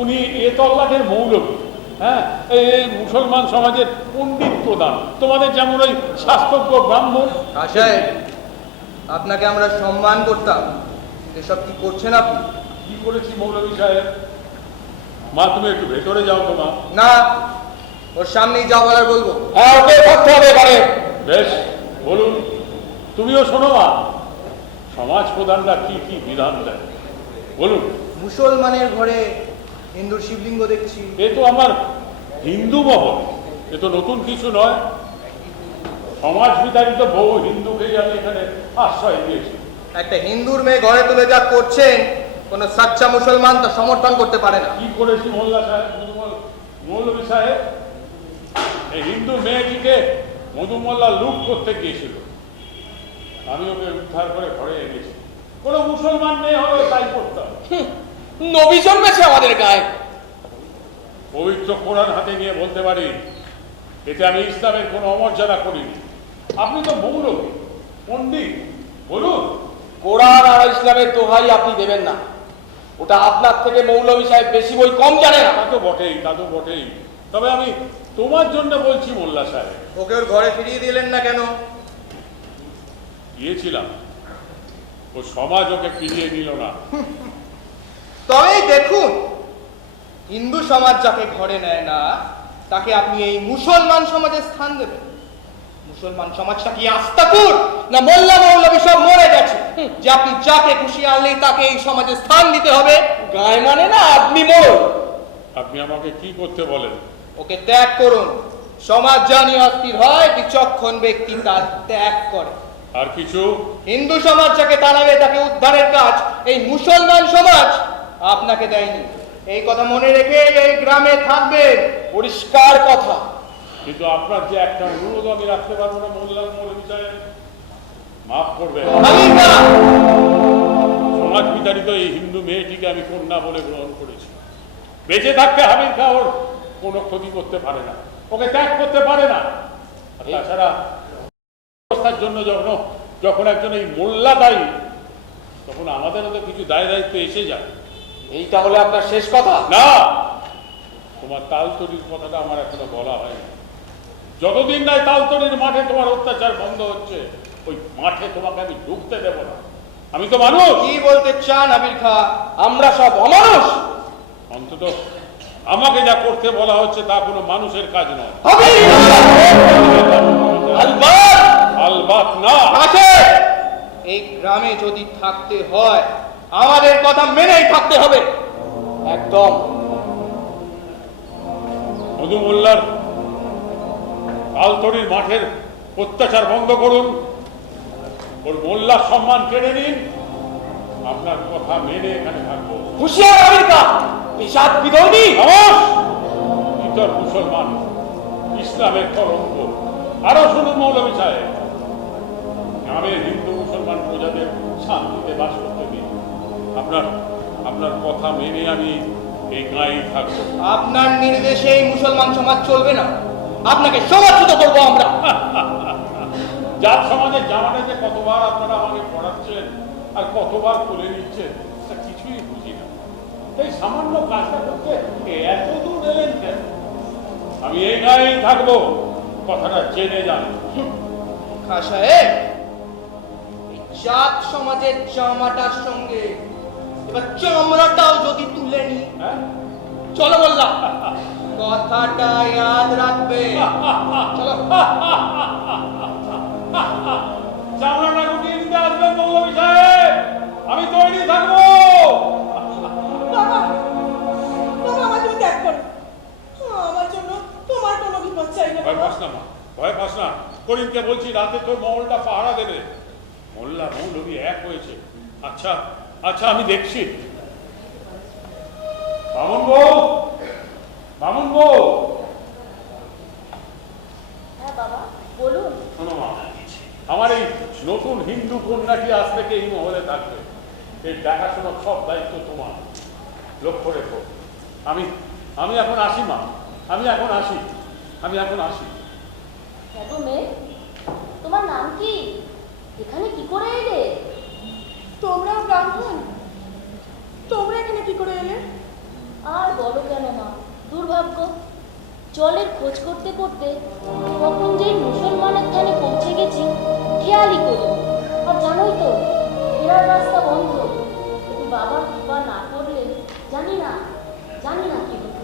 উনি এ তল্লাটের মৌলভী, হ্যাঁ, এই মুসলমান সমাজের পণ্ডিত প্রধান, তোমাদের যেমন ওই শাস্ত্রজ্ঞ ব্রাহ্মণ। আশায় আপনাকে আমরা সম্মান করতাম, এসব কি করছেন আপনি? কি করেছি মৌলভী সাহেব? মা তুমি একটু ভেতরে যাও তো মা। না, ওর সামনেই যা বলার বলবো। হ্যাঁ, ওকে করতে হবে এবারে। বেশ, বলুন। তুমিও শোনো মা, সমাজ প্রধানরা কি কি বিধান দেয় বলুন। মুসলমানের ঘরে হিন্দুর শিবলিঙ্গ দেখছি। এ তো আমার হিন্দু মহল, এ তো নতুন কিছু নয়। সমাজ বিতাড়িত বহু হিন্দুকেই আমি এখানে আশ্রয় দিয়েছি। একটা হিন্দুর মেয়ে ঘরে তুলে যা করছেন, কোন সাচ্চা মুসলমান তা সমর্থন করতে পারে না। কি করেছি মোল্লা সাহেব, মৌলভী সাহেব? এই হিন্দু মেয়েটিকে মধুমল্লা লুট করতে গিয়েছিল, আমি ওকে উদ্ধার করে ঘরে এনেছি। কোনো মুসলমান মেয়ে হলেও তাই করতাম। নবী জন্মেছে আমাদের গায়ে। পবিত্র কোরআন হাতে নিয়ে বলতে পারি, এতে আমি ইসলামের কোনো অমর্যাদা করিনি। আপনি তো মৌলভী, পণ্ডিত, বলুন। কোরআন আর ইসলামের দোহাই আপনি দেবেন না, ওটা আপনার থেকে মৌলভী সাহেব বেশি বই কম জানে না। তা তো বটেই, তা তো বটেই। তবে আমি তোমার জন্য বলছি মোল্লা সাহেব। ওকে ওর ঘরে ফিরিয়ে দিলেন না কেন? গিয়েছিলাম, ও সমাজ ওকে ফিরিয়ে নিল না। তবেই দেখুন, হিন্দু সমাজ যাকে ঘরে নেয় না, তাকে আপনি এই মুসলমান সমাজে স্থান দেবেন। মুসলমান সমাজটা কি আস্তাকুর না মোল্লা মৌলভী সব মরে গেছে যে আপনি যাকে খুশি আনলেই তাকে এই সমাজে স্থান দিতে হবে? গায়ে মানে না আপনি মোর। আপনি আমাকে কি করতে বলেন? ওকে ত্যাগ করুন। সমাজ জানি অস্থির হয়, বিচক্ষণ ব্যক্তি তার ত্যাগ করে। আর কিছু? হিন্দু সমাজ যাকে তাড়াবে তাকে উদ্ধারের কাজ এই মুসলমান সমাজ আপনাকে দেয়নি। এই কথা মনে রেখে এই গ্রামে থাকবেন, পরিষ্কার কথা। কিন্তু আপনার যে একটা অনুরোধ আমি রাখতে পারবো না মৌলভী সাহেব, মাফ করবেন। আমি না। সমাজ বিতাড়িত এই হিন্দু মেয়েটিকে আমি কন্যা বলে গ্রহণ করেছি। বেঁচে থাকতে হামিদ খা ওর কোনো ক্ষতি করতে পারে না, ওকে ত্যাগ করতে পারে না। আর তাছাড়া অবস্থার জন্য যখন একজন এই মোল্লা দায়ী, তখন আমাদেরও তো কিছু দায় দায়িত্ব এসে যায়। এইটা হলে আপনার শেষ কথা? না, তোমার তালতলির কথাটা আমার এখনো বলা হয়নি। যতদিন নাই তালতলির মাঠে তোমার অত্যাচার বন্ধ হচ্ছে, ওই মাঠে তোমাকে আমি ঢুকতে দেব না। আমি তো মানুষ। কি বলতে চান আবির খা? আমরা সব অমানুষ। অন্তত আমাকে যা করতে বলা হচ্ছে তা কোনো মানুষের কাজ নয়। আলবাত না। এই গ্রামে যদি থাকতে হয় আমাদের কথা মেনেই থাকতে হবে। একদম। মধু মোল্লার তালতলির মাঠের অত্যাচার বন্ধ করুন, ওর মোল্লার সম্মান কেড়ে নিন, আপনার কথা মেনে এখানে থাকবো। হুঁশিয়ার আমেরিকা, বিষাদ বিধর্মী। ইতর মুসলমান, ইসলামের কলঙ্ক। আরো শুনুন মৌলভী সাহেব, গ্রামের হিন্দু মুসলমান প্রজাদের শান্তিতে বাস করতে দিন। আপনার কথা মেনে আমি এই গাঁয়েই থাকবো। আপনার নির্দেশে এই মুসলমান সমাজ চলবে না, আপনাকে সমাজচ্যুত করবো আমরা। যার সমাজের জামানে যে কতবার আপনারা আমাকে পড়াচ্ছেন আর কতবার তুলে নিচ্ছেন, তা কিছুই বুঝি না। এই সামান্য কাজটা করতে এত দূর এলেন কেন? আমি এই গাঁয়েই থাকবো, কথাটা জেনে যান। খা সাহেব, এই জাত সমাজের জামাটার সঙ্গে এবার চামড়াটাও যদি তুলে নি, হ্যাঁ, চলো বললাম, কথাটা ইয়াদ রাখবে। চলো। চামড়াটা গুটিয়ে দিতে আসবেন মৌলভী সাহেব, আমি তৈরি থাকবো। বাবা, বাবা আমার তুমি ত্যাগ করো। আমার জন্য তোমার কোনো বিপদ চাই না ভয় বাবা। পাস না মা, ভয় পাস না। করিমকে বলছি রাতে তোর মহলটা পাহারা দেবে। মোল্লা মৌলভী এক হয়েছে। আচ্ছা আচ্ছা, আমি দেখছি। বামুন বউ, বামুন বউ, বলুন। শোনো মা, আমার এই নতুন হিন্দু কন্যাটি আজ থেকে এই মহলে থাকবে। এই দেখাশোনার সব দায়িত্ব তোমার। লক্ষ্য রেখো। আমি এখন আসি মা, আমি এখন আসি। হ্যাঁ গো মেয়ে, তোমার নাম কি? এখানে কি করে এলে? তোমরাও ব্রাহ্মণ? তোমরা এখানে কি করে এলে? আর বলো কেন মা, দুর্ভাগ্য। জলের খোঁজ করতে করতে কখন যে মুসলমানের ধানে পৌঁছে গেছি খেয়ালই করি। আর জানোই তো, ফেরার রাস্তা বন্ধ। বাবার কৃপা না করলে জানি না কি হতো।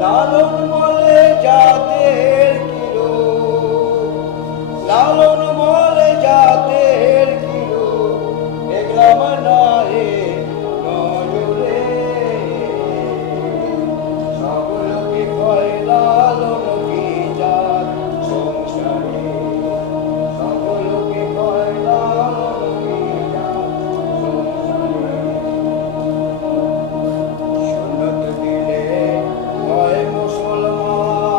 লালন বলে জাতের কিলো, লালন বলে জাতের কিলো, দেখলাম না রে নজরে। সকলকে কয় লালন কি জাত সংসারে, সকলকে কয় লালন কি জাত সংসারে। সুন্নত দিলে হয় মুসলমান,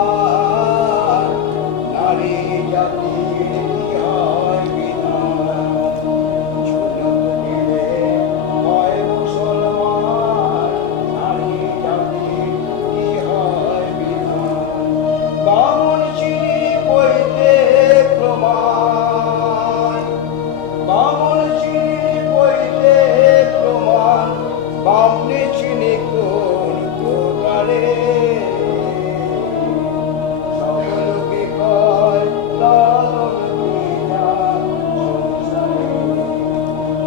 নারী জাতির কি হয় বিধান। সুন্নত দিলে হয় মুসলমান, নারী জাতির কি হয় বিধান। বামন চিনি বইতে প্রমাণ, বামন চিনি বইতে প্রমাণ, বামনে চিনি কোন প্রকারে। সকলকে কয় লালন কি জাত সংসারে,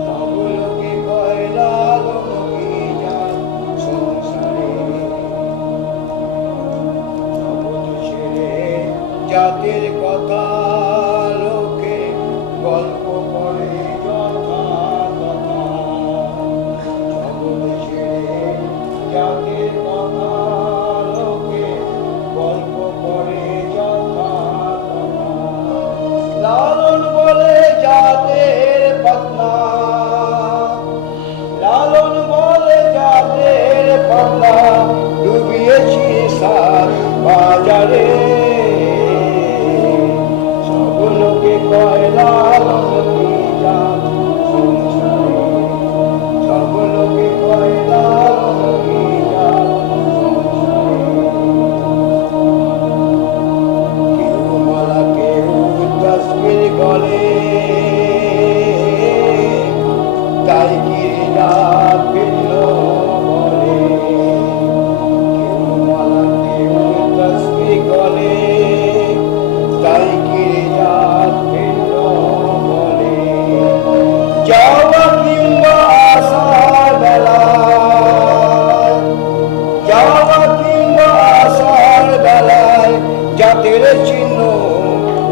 সকলকে কয় লালন কি জাত সংসারে। শপথ ছেড়ে জাতির কথা লোকে গল্প করে যথা কথা। শপথ ছেড়ে জাতির কথা লোকে গল্প করে যথা কথা। লালন বলে জাতের পাতনা, লালন বলে জাতের পাতনা, ডুবিয়েছি সার বাজারে। সকলকে কয় লালন কি জাত সংসারে, সকলকে কয় লালন কি জাত সংসারে। কেউ মালা কেউ তসবির গলে, তাই কি জাত ভিন্ন বলে। কেউ মালা কেউ তসবির গলে, তাই কি জাত ভিন্ন বলে। যাওয়া কিংবা আসার বেলায়, যাওয়া কিংবা আসার বেলায়, জাতের চিহ্ন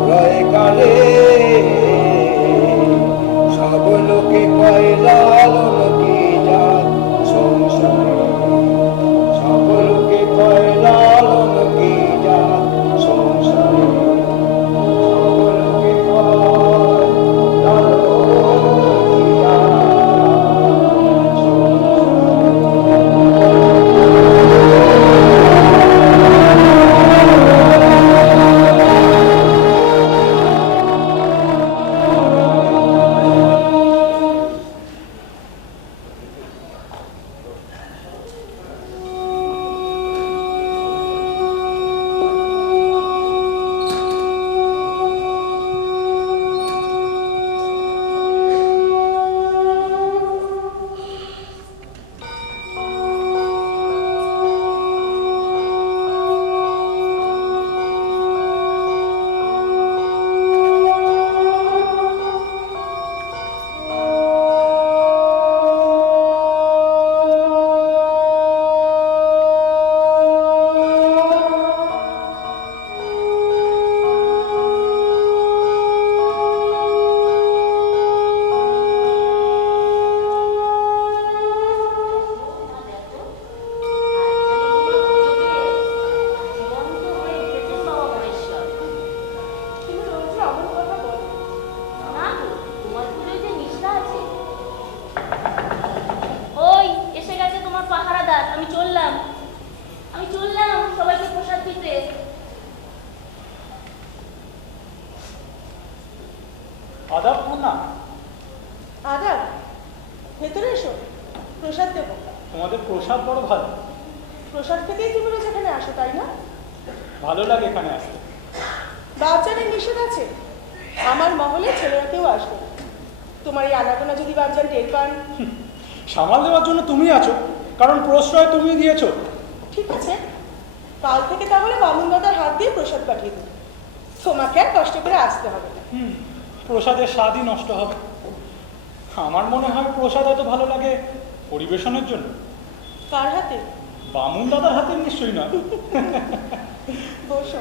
রয়ে কালে। সব লোকে কয় লালন কি জাত সংসারে, সব লোকে কয় লালন কি জাত সংসারে। সকলকে কয় লালন কি জাত সংসারে। ওই এসে গেছে তোমার পাহারাদার। আমি চললাম সবাইকে প্রসাদ দিতে। আদাব না, আদাব, ভেতরে এসো, প্রসাদ দেবো। তোমাদের প্রসাদ বড় ভালো। প্রসাদ খেতেই তুমি রোজ এখানে আসো, তাই না? ভালো লাগে এখানে আসতে। বাচ্চাদের নিষেধ আছে, আমার মহলে ছেলেরা কেউ আসবে না। তোমার এই আনাগোনা যদি বাচ্চান টের পান। সামাল দেওয়ার জন্য তুমি আছো, কারণ প্রশ্রয় তুমি দিয়েছো। ঠিক আছে, কাল থেকে তাহলে বামুন দাদার হাত দিয়ে প্রসাদ পাঠিয়ে দেবো। তোমাকে আর কষ্ট করে আসতে হবে না। প্রসাদের স্বাদই নষ্ট হবে। আমার মনে হয় প্রসাদ এত ভালো লাগে পরিবেশনের জন্য। কার হাতে? বামুন দাদার হাতে নিশ্চয়ই নয়। বসো।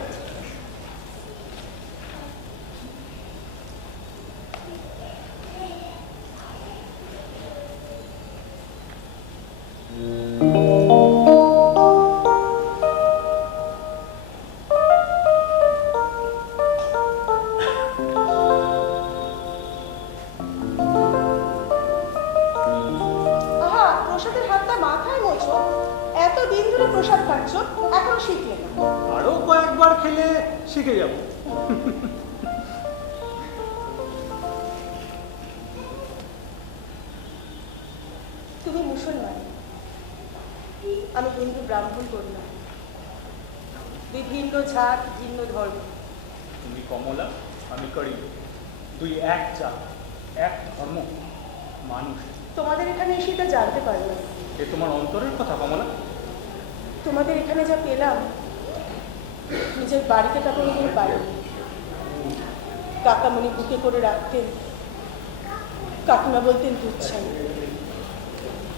আহা, প্রসাদের হাতটা মাথায় মোছো। এতদিন ধরে প্রসাদ খাচ্ছ, এখনো শিখলে না। আরো কয়েকবার খেলে শিখে যাব। তুমি মুসলমান, আমি হিন্দু ব্রাহ্মণ কন্যা। বিভিন্ন জাত, ভিন্ন ধর্ম। তুমি কমলা, আমি করি, দুই এক জাত, এক ধর্ম, মানুষ। তোমাদের এখানে এসে এটা জানতে পারলাম। এ তোমার অন্তরের কথা কমলা। তোমাদের এখানে যা পেলাম, নিজের বাড়িতে তা কোনোদিন পাইনি। কাকামণি বুকে করে রাখতেন, কাকিমা বলতেন দুধ চাই।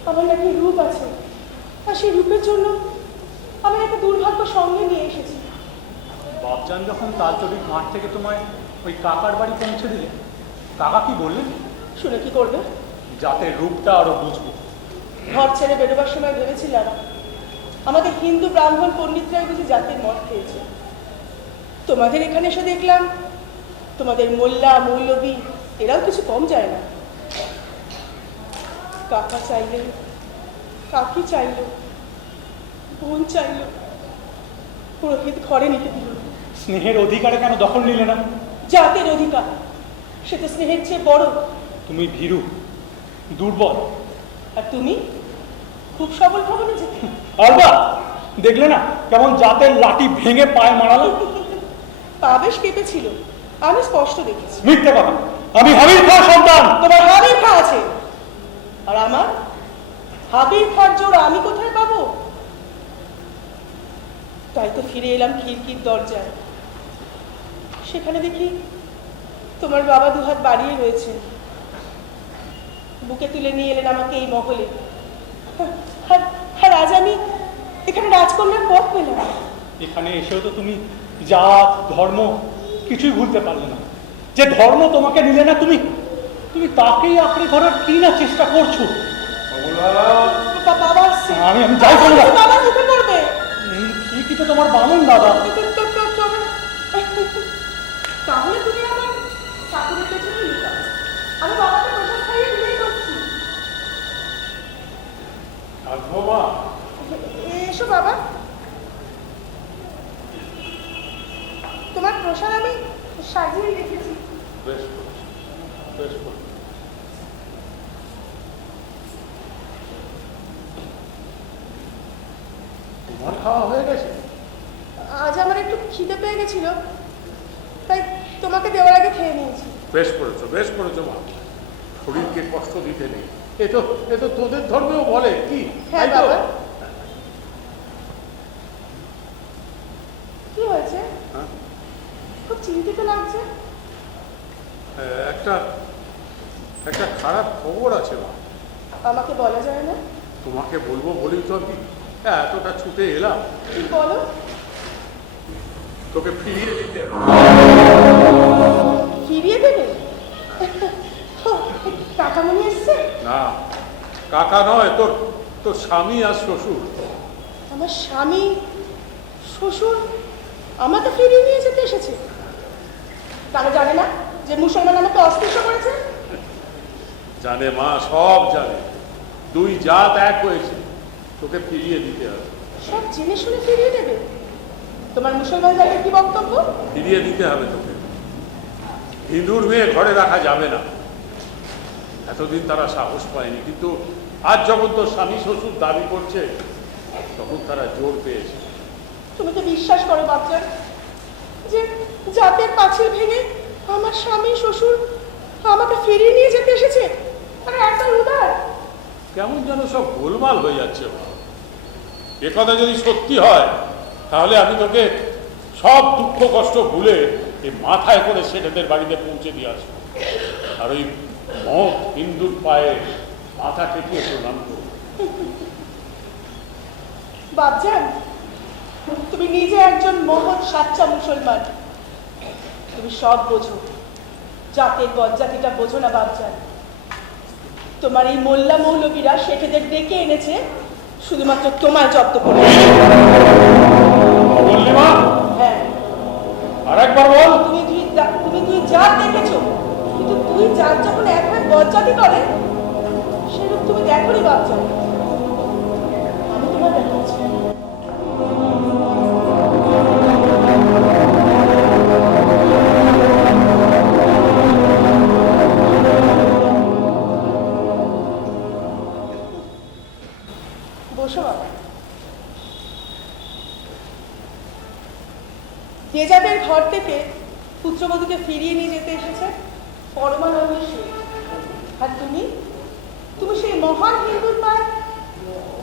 আমার নাকি রূপ আছে, আর সেই রূপের জন্য আমি একটা দুর্ভাগ্য সঙ্গে নিয়ে এসেছি। বাপজান যখন তালতলির মাঠ থেকে তোমায় ওই কাকার বাড়ি পৌঁছে দিলে, কাকা কি বললেন? শুনে কি করবে? যাতে রূপটা আরো বুঝবো। ঘর ছেড়ে বেরোবার সময় ভেবেছিলাম আমাদের হিন্দু ব্রাহ্মণ পণ্ডিতরাই বুঝি জাতির মত খেয়েছে। তোমাদের এখানে এসে দেখলাম তোমাদের মোল্লা মৌলবী এরাও কিছু কম যায় না। কাকা চাইলেন, কাকি চাইল, বোন চাইল, পুরোহিত ঘরে নিতে দিল। স্নেহের অধিকারে কেন দখল নিলে না? জাতের অধিকার, সে তো স্নেহের চেয়ে বড়। তুমি ভীরু, দুর্বল। আর তুমি খুব সবল ভবনে যেতে। আলবা, দেখলে না কেমন জাতের লাঠি ভেঙে পায়ে মারালো? পা বেশ কেঁপেছিল, আমি স্পষ্ট দেখেছি। মিথ্যে কথা, আমি হাবির খাঁর সন্তান। তোমার হাবির খা আছে, আর আমার হাবির খার জোর আমি কোথায় পাবো? তাই তো ফিরে এলাম খিড়কির দরজায়। সেখানে দেখি তোমার বাবা দুহাত বাড়িয়ে রয়েছে, বুকে তুলে নিয়ে এলেন আমাকে এই মহলে। আর আজ আমি এখানে রাজকন্যার পথ পেলাম। এখানে এসেও তো তুমি জাত ধর্ম কিছুই ভুলতে পারলে না। যে ধর্ম তোমাকে নিলে না, তুমি তুমি তাকেই আঁকড়ে ধরার কি না চেষ্টা করছো। বাবা আসছে। আমি যাই করবো। বাবা মুখে পড়বে। ঠিকই তো তোমার বামুন দাদা। তাহলে তুমি আমার ঠাকুরের পেছনে লুকাও, আমি বাবাকে প্রসাদ খাইয়ে বিদায় করছি। এসো বাবা, তোমার প্রসাদ আমি সাজিয়ে রেখেছি। বেশ বেশ। তোমার খাওয়া হয়ে গেছে? আজ আমার একটু খিদে পেয়ে গেছিল, তাই তোমাকে দেওয়ার আগে খেয়ে নিয়েছি। বেশ করেছো মা, শরীরকে কষ্ট দিতে নেই। এ তো তোদের ধর্মেও বলে কি? হ্যাঁ তাই তো? বাবা। কি হয়েছে? হ্যাঁ? খুব চিন্তিত লাগছে। একটা খারাপ খবর আছে মা। আমাকে বলা যায় না? তোমাকে বলবো বলেই তো আমি এতটা ছুটে এলাম। কি বলো? তোকে ফিরিয়ে দিতে হবে। ফিরিয়ে দেবে? কাকামণি এসছে? না, কাকা নয়, তোর স্বামী আর শ্বশুর। আমার স্বামী শ্বশুর আমাকে ফিরিয়ে নিয়ে যেতে এসেছে? তারা জানে না যে মুসলমান আমাকে অস্পৃশ্য করেছে? জানে মা, সব জানে। দুই জাত এক হয়েছে, তোকে ফিরিয়ে দিতে হবে। সব জেনে শুনে ফিরিয়ে দেবে? তোমার মুসলমান জাতের কি বক্তব্য? ফিরিয়ে দিতে হবে তোকে। হিন্দুর মেয়ে ঘরে রাখা যাবে না। এতদিন তারা সাহস পায়নি, কিন্তু আজ যখন তোর স্বামী শ্বশুর দাবি করছে, তখন তারা জোর পেয়েছে। তুমি তো বিশ্বাস করো বাচ্চার যে জাতের পাঁচিল ভেঙে আমার স্বামী শ্বশুর আমাকে ফিরিয়ে নিয়ে যেতে এসেছে? আর এত উদার! কেমন যেন সব গোলমাল হয়ে যাচ্ছে। এ কথা যদি সত্যি হয়, তাহলে আমি তোকে সব দুঃখ কষ্ট ভুলে এই মাথায় করে সেটাদের বাড়িতে পৌঁছে দিয়ে আসবো। আর ওই মত হিন্দুর পায়ে মাথা ঠেকিয়ে প্রণাম করবো। বাপজান, তুমি নিজে একজন মহৎ সাচ্চা মুসলমান, তুমি সব বোঝো, জাতের বজ্জাতিটা বোঝো না বাপজান। তোমার এই মোল্লা মৌলবীরা শেখেদের ডেকে এনেছে শুধুমাত্র তোমায় জব্দ করে। বললি মা? হ্যাঁ, আর একবার বল। তুমি দুই জাত দেখেছো, কিন্তু দুই জাত যখন এক হয়ে বজ্জাতি করে, সেরূপ তুমি দেখোনি বাপজান। আমি তোমার দেখাচ্ছি। বসো বাবা। যে যাদের ঘর থেকে পুত্রবধূকে ফিরিয়ে নিয়ে যেতে এসেছে পরমানন্দের শেঠ, আর তুমি সেই মহান হিন্দুর পায়ে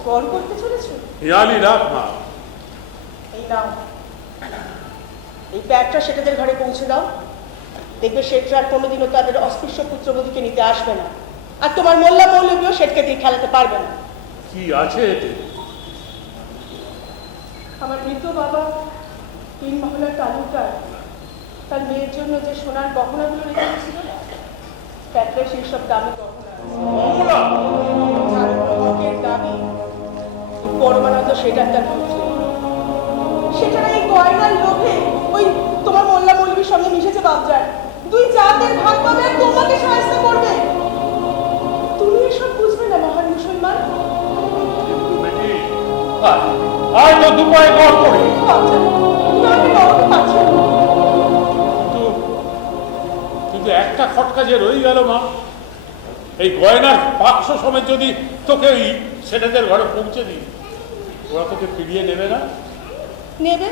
গড় করতে চলেছো। হেয়ালি রাখ মা। এই নাও, এই ব্যাগটা সেটাদের ঘরে পৌঁছে দাও। দেখবে শেঠরা আর কোনোদিনও তাদের অস্পৃশ্য পুত্রবধূকে নিতে আসবে না, আর তোমার মোল্লা মৌলবীও শেঠকে দিয়ে খেলাতে পারবে না। কি আছে এতে? আমার মৃত বাবা 3 মহলার তালুকদার তার মেয়ের জন্য যে সোনার গহনাগুলো রেখে গেছিল, প্যাটলে সেই সব দামি গহনা, দামি পরমানন্দ সেটা তার পুত্র। সেটা এই গয়নার লোভে ওই তোমার মোল্লা মৌলবীর সঙ্গে মিশেছে বাপজান। দুই জাতের ভাগ পাবে আর তোমাকে সাহায্য করবে। তুমি এসব বুঝবে না মহান মুসলমান। আয় তো দুপায়ে গড় করি। কিন্তু একটা খটকা যে রয়ে গেল মা, এই গয়নার বাক্স সমেত যদি তোকে ওই সেটাদের ঘরে পৌঁছে দিই, ওরা তোকে ফিরিয়ে নেবে না? নেবে,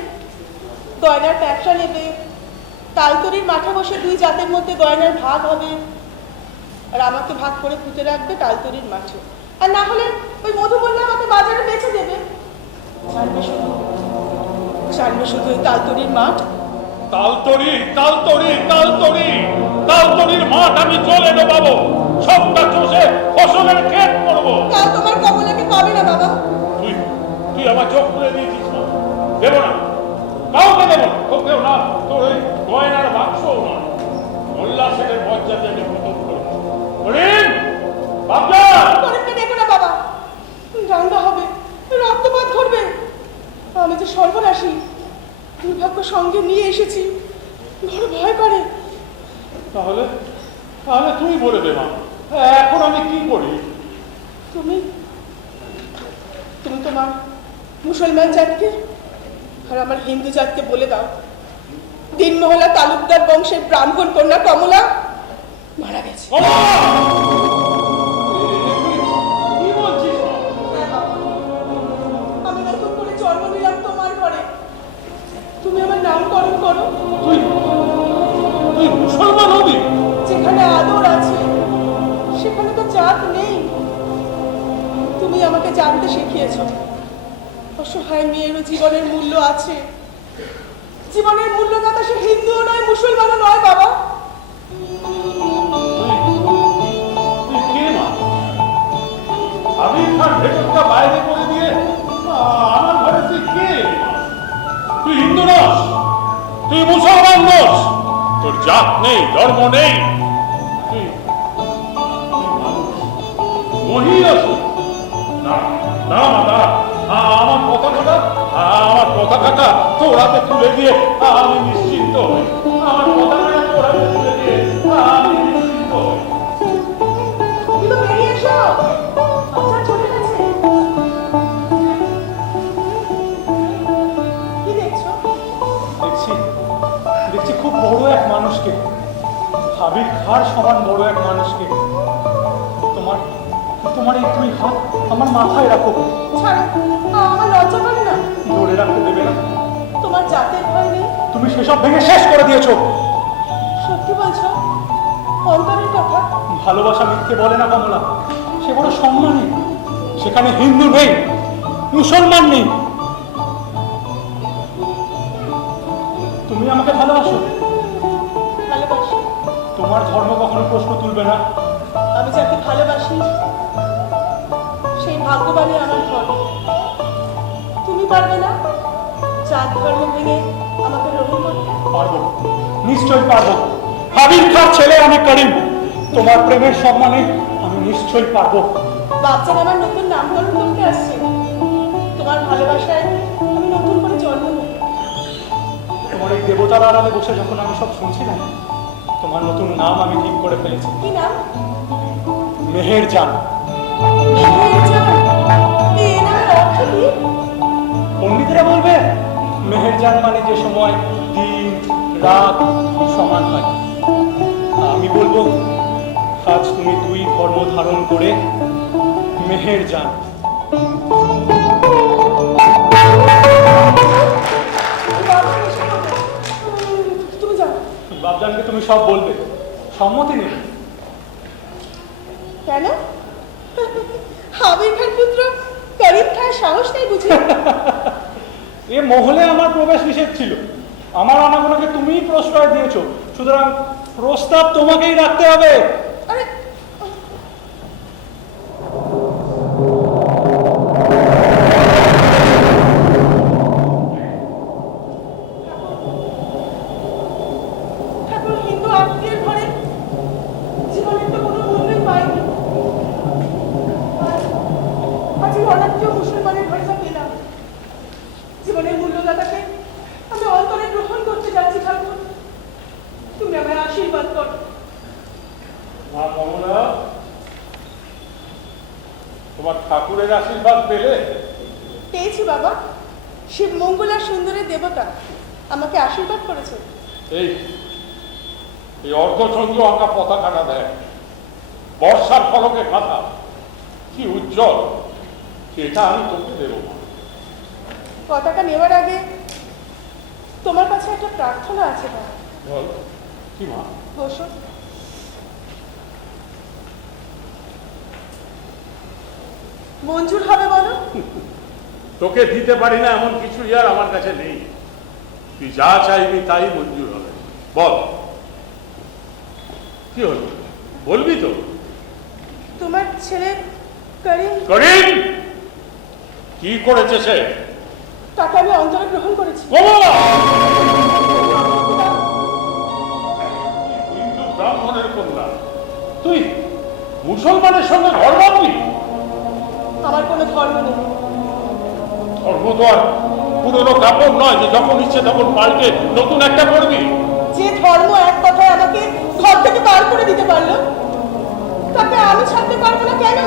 গয়নার ব্যবসা নেবে। তালতরির মাঠে বসে দুই জাতের মধ্যে গয়নার ভাগ হবে, আর আমাকে ভাগ করে পুঁতে রাখবে তালতরির মাঠে। আর না হলে ওই মধু বললে আমাকে বাজারে বেচে দেবে। জানবে শুধু ওই তালতরির মাঠ। তালতরির মাঠ আমি চলে ডোবাবো, সবটা চষে ফসলের ক্ষেত করবো। তাও তোমার কমলাকে পাবে না বাবা। তুই আমার চোখ খুলে দিয়েছিস না, দেবো না, কাউকে দেবো না, তোকেও না, তোর ওই গয়নার বাক্সও না। মোল্লা শেঠের বজ্জাতে আমি খতম করবো। গরিবকে দেখো না বাবা, রান্না হবে, রক্তপাত করবে। আমি যে সর্বনাশী, দুর্ভাগ্য সঙ্গে নিয়ে এসেছি, বড় ভয় করে। তাহলে তুই বলে দে মা, এখন আমি কি করি? তুমি তোমার মুসলমান জাতকে আর আমার হিন্দু জাতকে বলে দাও, দিনমহলা তালুকদার বংশের ব্রাহ্মণ কন্যা কমলা মারা গেছে। কি বলছিস? আমি নতুন করে জন্ম নিলাম তোমার ঘরে, তুমি আমার নামকরণ করো। তুই মুসলমান হবি? যেখানে আদর আছে সেখানে তো জাত নেই। তুমি আমাকে জানতে শিখিয়েছ অসহায় মেয়েরও জীবনের মূল্য আছে। জীবনের মূল্যদাতা সে হিন্দুও নয়, মুসলমানও নয় বাবা। আমি তার ভেতরটা বাইরে করে দিয়ে আমার ঘরে তুই কে? তুই হিন্দু নস, তুই মুসলমান নস, তোর জাত নেই, ধর্ম নেই, তুই মহিলা। আমার পতাকাটা তোরাতে তুলে দিয়ে আমি নিশ্চিন্ত হই। আমার পতাকাটা তোরাতে তুলে দিয়ে আমি নিশ্চিন্ত হই। ঘাড় সমান বড় এক মানুষকে তোমার তোমার এই দুই হাত আমার মাথায় রাখো। ছাড়ো, আমার লজ্জা করে না। ধরে রাখতে দেবে না? তোমার জাতের ভয় নেই? তুমি সেসব ভেঙে শেষ করে দিয়েছো। সত্যি বলছো? অন্তরের কথা? ভালোবাসা মিথ্যে বলে না কমলা, সে বড় সম্মানী। সেখানে হিন্দু নেই, মুসলমান নেই। তুমি আমাকে ভালোবাসো? ভালোবাসি। তোমার ধর্ম কখনো প্রশ্ন তুলবে না? আমি যাকে ভালোবাসি সেই ভাগ্যবানই আমার ধর্ম। তুমি পারবে না চাঁদ ধর্ম ভেঙে আমাকে গ্রহণ করতে? পারবো, নিশ্চয়ই পারবো। হাবিল খার ছেলে আমি করিম, তোমার প্রেমের সম্মানে আমি নিশ্চয়ই পারবো। বাচ্চারা আমার নতুন নামকরণ করতে আসছে। তোমার ভালোবাসায় আমি নতুন করে জন্ম নেব। তোমার এই দেবতার আড়ালে বসে যখন আমি সব শুনছিলাম, তোমার নতুন নাম আমি ঠিক করে ফেলেছি। কি নাম? মেহেরজান। মেহেরজান? এই নামের অর্থ কি? পণ্ডিতরা বলবে মেহেরজান মানে যে সময় দিন রাত সমান হয়। আমি বলবো আজ তুমি দুই ধর্ম ধারণ করে মেহেরজান। তুমি যাও। বাবজানকে তুমি সব বলবে, সম্মতি নেবে। কেন? হাবিব খান পুত্র করিম খান সাহস নেই বুঝি? এ মহলে আমার প্রবেশ নিষেধ ছিল। আমার আনাগোনাকে তুমিই প্রশ্রয় দিয়েছো, সুতরাং প্রস্তাব তোমাকেই রাখতে হবে। আরে ঠাকুর হিন্দু আত্মীয়ের ঘরে জীবনের তো কোনো মূল্যই পাইনি। আজ এই অনাত্মীয় মুসলমানের ঘরে যা পেলাম, জীবনের মূল্যদাতাকে আমি অন্তরে গ্রহণ করতে যাচ্ছি। ঠাকুর তুমি আমায় আশীর্বাদ করো। মা কমলা, তোমার ঠাকুরের আশীর্বাদ পেলে? পেয়েছি বাবা। শিব মঙ্গলা সুন্দরের দেবতা আমাকে আশীর্বাদ করেছে। এই এই অর্ধচন্দ্র আঁকা পতাকাটা দেয়, বর্ষার ফলকে কাঁথা, কি উজ্জ্বল! এটা আমি তোকে দেবো। পতাকা নেওয়ার আগে তোমার কাছে একটা প্রার্থনা আছে বাবা। বল, কি মা? বসো। মঞ্জুর হবে বলো? তোকে দিতে পারি না এমন কিছুই আর আমার কাছে নেই। তুই যা চাইবি তাই মঞ্জুর হবে। বল, কি হলো? বলবি তো? তোমার ছেলে করিম, করিম কি করেছে সে? তাকে আমি অন্তরে গ্রহণ করেছি। কমলা! হিন্দু ব্রাহ্মণের কন্যা, তুই মুসলমানের সঙ্গে ঘর বাঁধবি? আমার কোনো ধর্ম নেই। ধর্ম তো আর পুরনো কাপড় নয় যে যখন ইচ্ছে তখন পাল্টে নতুন একটা করবি। যে ধর্ম এক কথায় আমাকে ঘর থেকে বার করে দিতে পারলো, তাকে আমি ছাড়তে পারবো না কেন?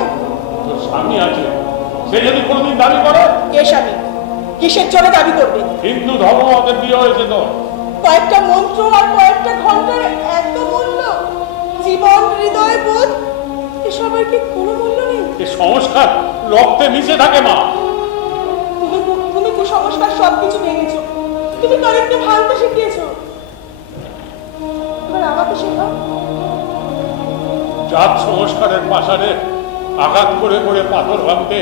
তোর স্বামী আছে, সে যদি কোনোদিন দাবি করে? কে স্বামী? কিসের জন্য দাবি করবে? হিন্দু ধর্ম মতে বিয়ে হয়েছে তোর। কয়েকটা মন্ত্র আর কয়েকটা ঘন্টার এত মূল্য? জীবন, হৃদয়, বোধ এসবের কি কোনো মূল্য নেই? এ সংস্কার রক্তে মিশে থাকে মা। তুমি কুসংস্কার সবকিছু ভেঙেছো। তুমি করিমকে ভাঙতে শিখিয়েছো। এবার আমাকে শেখাও। জাত সংস্কারের পাশারে আঘাত করে করে পাথর ভাঙতে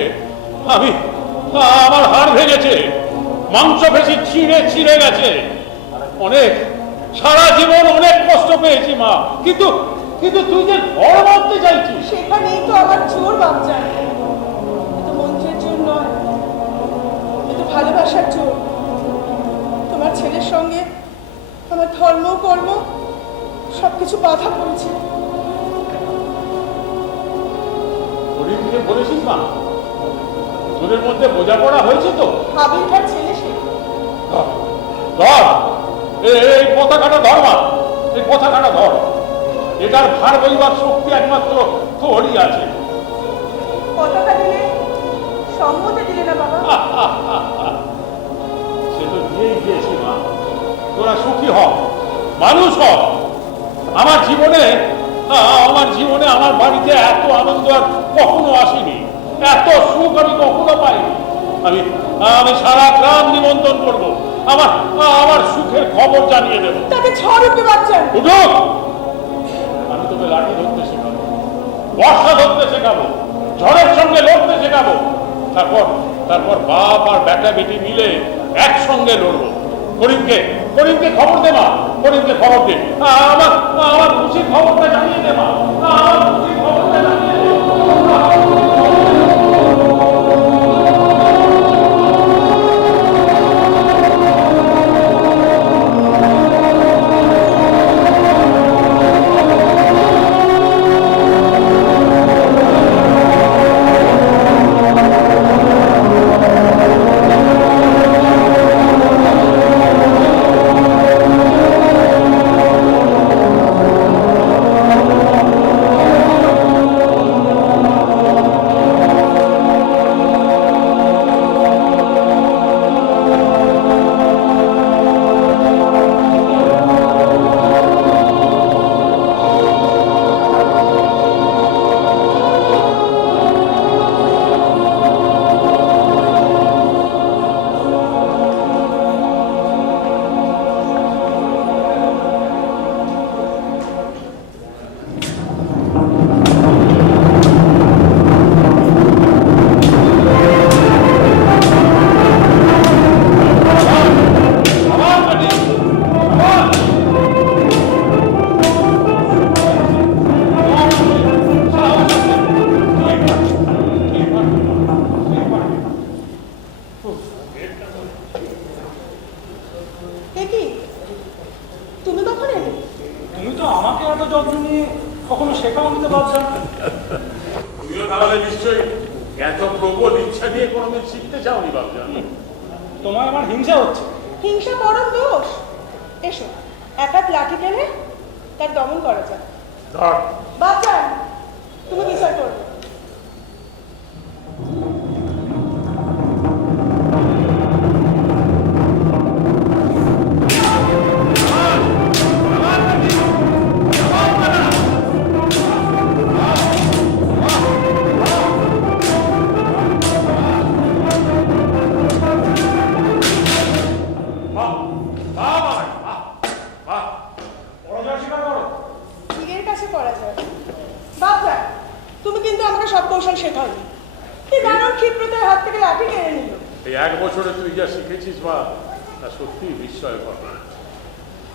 আমার হাড় ভেঙেছে, মাংস পেশি ছিঁড়ে ছিঁড়ে গেছে। অনেক সারা জীবন অনেক কষ্ট পেয়েছি মা, কিন্তু কিন্তু তুই যে ঘর বাঁধতে চাইছিস। সেখানেই তো আমার জোর বাচ্চা। তো মন্ত্রের জোর নয়, তো ভালোবাসার জোর। তোমার ছেলের সঙ্গে আমার ধর্ম কর্ম সবকিছু বাধা পড়েছে। করিমকে বলেছিস মা? তোদের মধ্যে বোঝাপড়া হয়েছে তো? হাবিলটার ছেলে সে। ধর এই পতাকাটা ধর মা, এই পতাকাটা ধর। এটার ভার বইবার শক্তি একমাত্র তোরই আছে। পতাকা দিলে সম্মতি দিলে না বাবা? সে তো দিয়েই দিয়েছি মা। তোরা সুখী হ, মানুষ হ। আমার জীবনে আমার জীবনে আমার বাড়িতে এত আনন্দ আর কখনো আসেনি, এত সুখ আমি কখনো পাইনি। আমি আমি সারা গ্রাম নিমন্ত্রণ করব, আমার আমার সুখের খবর জানিয়ে দেবো। তাকে ঝড় উঠতে পারছেন। উঠুক, আমি তোকে লাঠি ধরতে শেখাবো, বর্ষা ধরতে শেখাবো, ঝড়ের সঙ্গে লড়তে শেখাবো। তারপর তারপর বাপ আর বেটা বেটি মিলে একসঙ্গে লড়বো। করিমকে খবর দে মা, করিমকে খবর দে, আমার আমার খুশির খবরটা জানিয়ে দে মা, আমার খুশির খবরটা জানিয়ে দে। তোমার আমার হিংসা হচ্ছে। হিংসা বড় দোষ। এসো এক হাত লাঠি টেনে তার দমন করা যাক। বাচ্চান, তুমি বিচার করবে। এক বছরে তুই যা শিখেছিস মা, তা সত্যি বিস্ময়কর।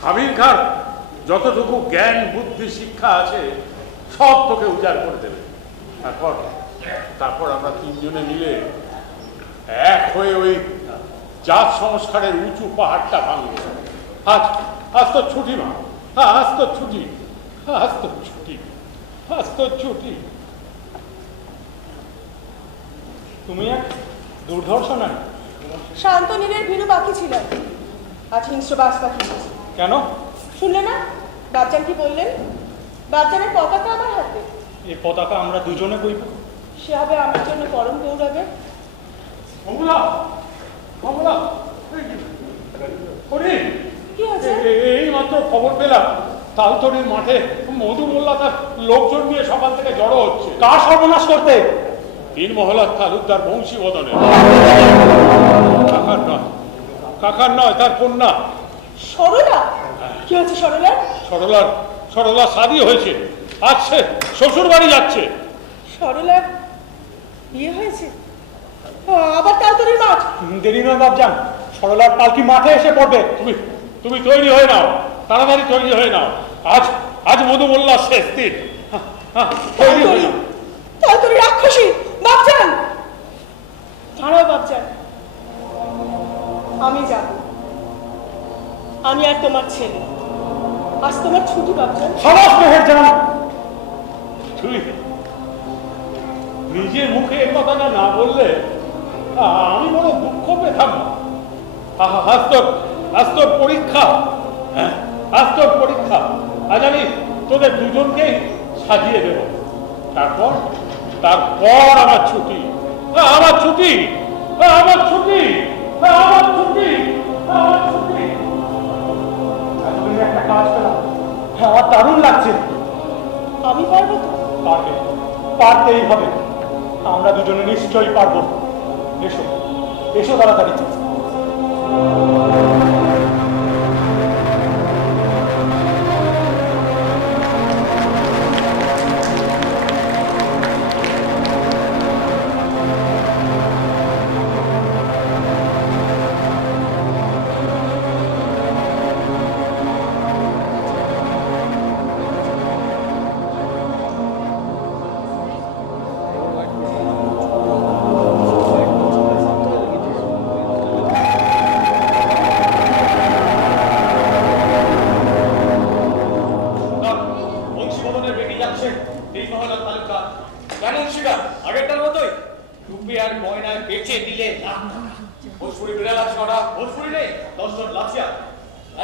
হাবির খান যতটুকু জ্ঞান বুদ্ধি শিক্ষা আছে সব তোকে উজাড় করে দেবে। তারপর আমরা তিনজনে মিলে এক হয়ে ওই জাত সংস্কারের উঁচু পাহাড়টা ভাঙবো। আজ আজ তো ছুটি মা, আজ তো ছুটি, আজ তো ছুটি, আজ তো ছুটি। তুমি এক দুর্ধর্ষণা। শান্তনীরের ভীরু পাখি ছিলেন, আজ হিংস্র বাস পাখি। কেন শুনলে না বাচ্চান কি বললেন? বাচ্চানের পতাকা আমার হাতে। এই পতাকা আমরা দুজনে বইব। সে হবে আমার জন্য পরম গৌরবে। কমলা, কমলা, কি আছে? এই মাত্র খবর পেলাম তালতলির মাঠে মধু মোল্লা তার লোকজন নিয়ে সকাল থেকে জড়ো হচ্ছে। কার সর্বনাশ করতে? তিন মহলার তালুকদার বংশী বদনে। কাকার নয়, তার কন্যা সরলা। কি হচ্ছে সরলার? সরলার শাদী হয়েছে, আজ সে শ্বশুর বাড়ি যাচ্ছে। সরলার বিয়ে হয়েছে? আবার তালতলির মাঠ? দেরি নয় বাপজান, সরলার পালকি মাঠে এসে পড়বে। তুমি তৈরি হয়ে নাও, তাড়াতাড়ি তৈরি হয়ে নাও। আজ মধু মোল্লার শেষ দিন। তালতলি রাক্ষসী। বাপজান দাঁড়াও বাপজান, আমি যাব। আমি আর তোমার ছেলে। আজ তোমার ছুটি বাপজান। সাবাস মেহের জান। তুই নিজের মুখে এ কথাটা না বললে আমি বড় দুঃখ পেতাম। আজ তোর পরীক্ষা, আজ তোর পরীক্ষা। আজ আমি তোদের দুজনকেই সাজিয়ে দেব। তারপর আমার ছুটি, আমার ছুটি, আমার ছুটি, আমার ছুটি, আমার ছুটি। একটা কাজ পেলাম, আমার দারুণ লাগছে। আমি পারবো তো? পারবে, পারতেই হবে। আমরা দুজনে নিশ্চয়ই পারবো। এসো, এসো তাড়াতাড়ি। বংশীবদনের বেটি যাচ্ছে এই মহলার তালুকদার। কেমন শিকার? আগেরটার মতোই রুপি আর ময়নায় বেচে দিলে ভোজপুরি বিড়াল আছে ওরা, ভোজপুরি নেই 10 জন লাঠিয়া,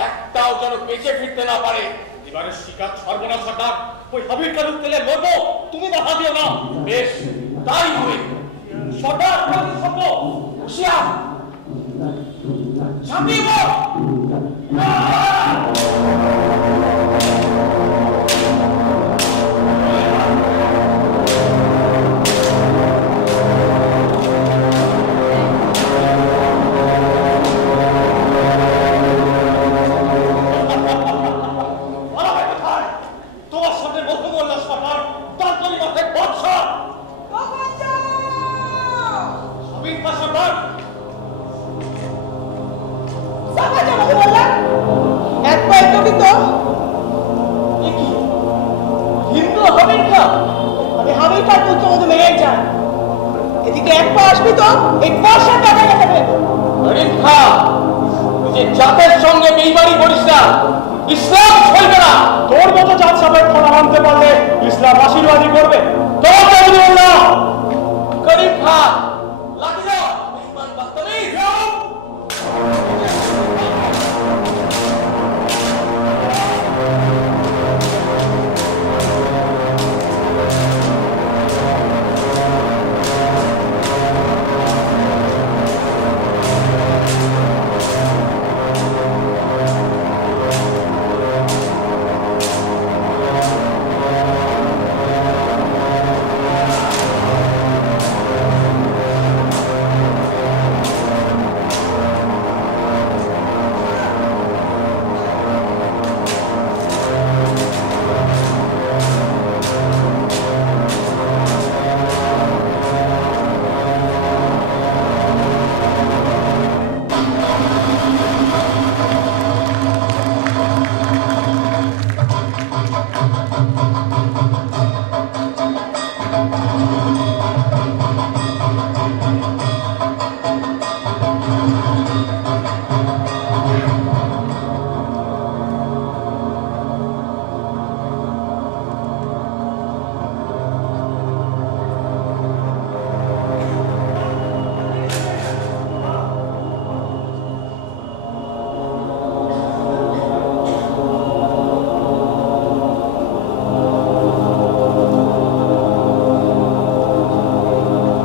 একটাও যেন বেঁচে ফিরতে না পারে। এবারে শিকার সর্বনাশ সরকার, ওই হাবির কালুক তেলে মরবো, তুমি বাধা দিও না। বেশ, তাই হবে। সরকার প্রতি সভ্য হুঁশিয়ার, ঝাঁপিয়ে পড়। তোমার সাথে মধুমল্লা সরকার, তার পরিবর্তে বৎসর হাবিব খা সরকার। হিন্দু হাবিব খা, আমি হাবিব খার পুত্র মধু মেয়ের যান। এদিকে এক পা আসবি তো এই বর্ষার টাকা কেটে ফেলবো। হাবিব খা, যে জাতের সঙ্গে বেইমানি করিস না, ইসলাম চলবে না। তোর মতো জাত সাপের খোলা মানতে পারলে ইসলাম আশীর্বাদই করবে। তোর বদলে না গরিব খা, লাঠি দাও বেঈমান বাস্তবিক।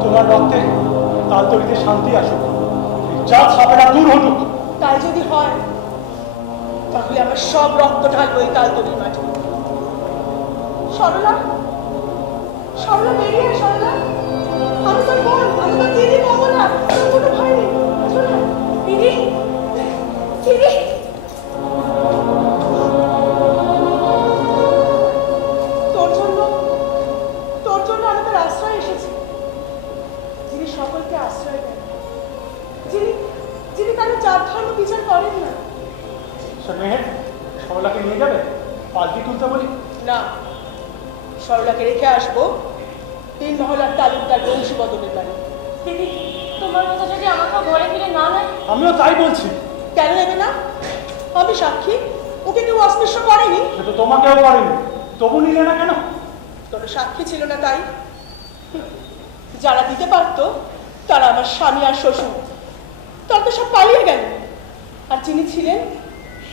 তোমার রক্তে তালতলিতে শান্তি আসুক, জাত সাপেরা দূর হটুক। তাই যদি হয় তাহলে আমার সব রক্ত ঢালবো এই তালতলির মাঠে। সরলা, সরলা বেরিয়ে আয় সরলা। আমি তোর বোন, আমি তোর দিদি কমলা, তোর কোনো ভয় নেই। চল না। দিদি, দিদি। তোর জন্য আমি তোর আশ্রয় এসেছি। যিনি সকলকে আশ্রয় দেন, যিনি কারো জাত ধর্ম বিচার করেন না। মেহের, সরলাকে নিয়ে যাবে? পালকি তুলতে বলি। না, সরলাকে রেখে আসবো 3 মহলার তালুকদার বংশীবদনের বাড়ি। দিদি, তোমার মতো যদি আমাকে ঘরে ফিরে না নেয়? আমিও তাই বলছি। কেন নেবে না? আমি সাক্ষী, ওকে কেউ অস্পৃশ্য করেনি। সে তো তোমাকেও করেনি, তবু নিলে না কেন? তোর সাক্ষী ছিল না তাই? যারা দিতে পারতো তারা আমার স্বামী আর শ্বশুর, তারা তো সব পালিয়ে গেল। আর যিনি ছিলেন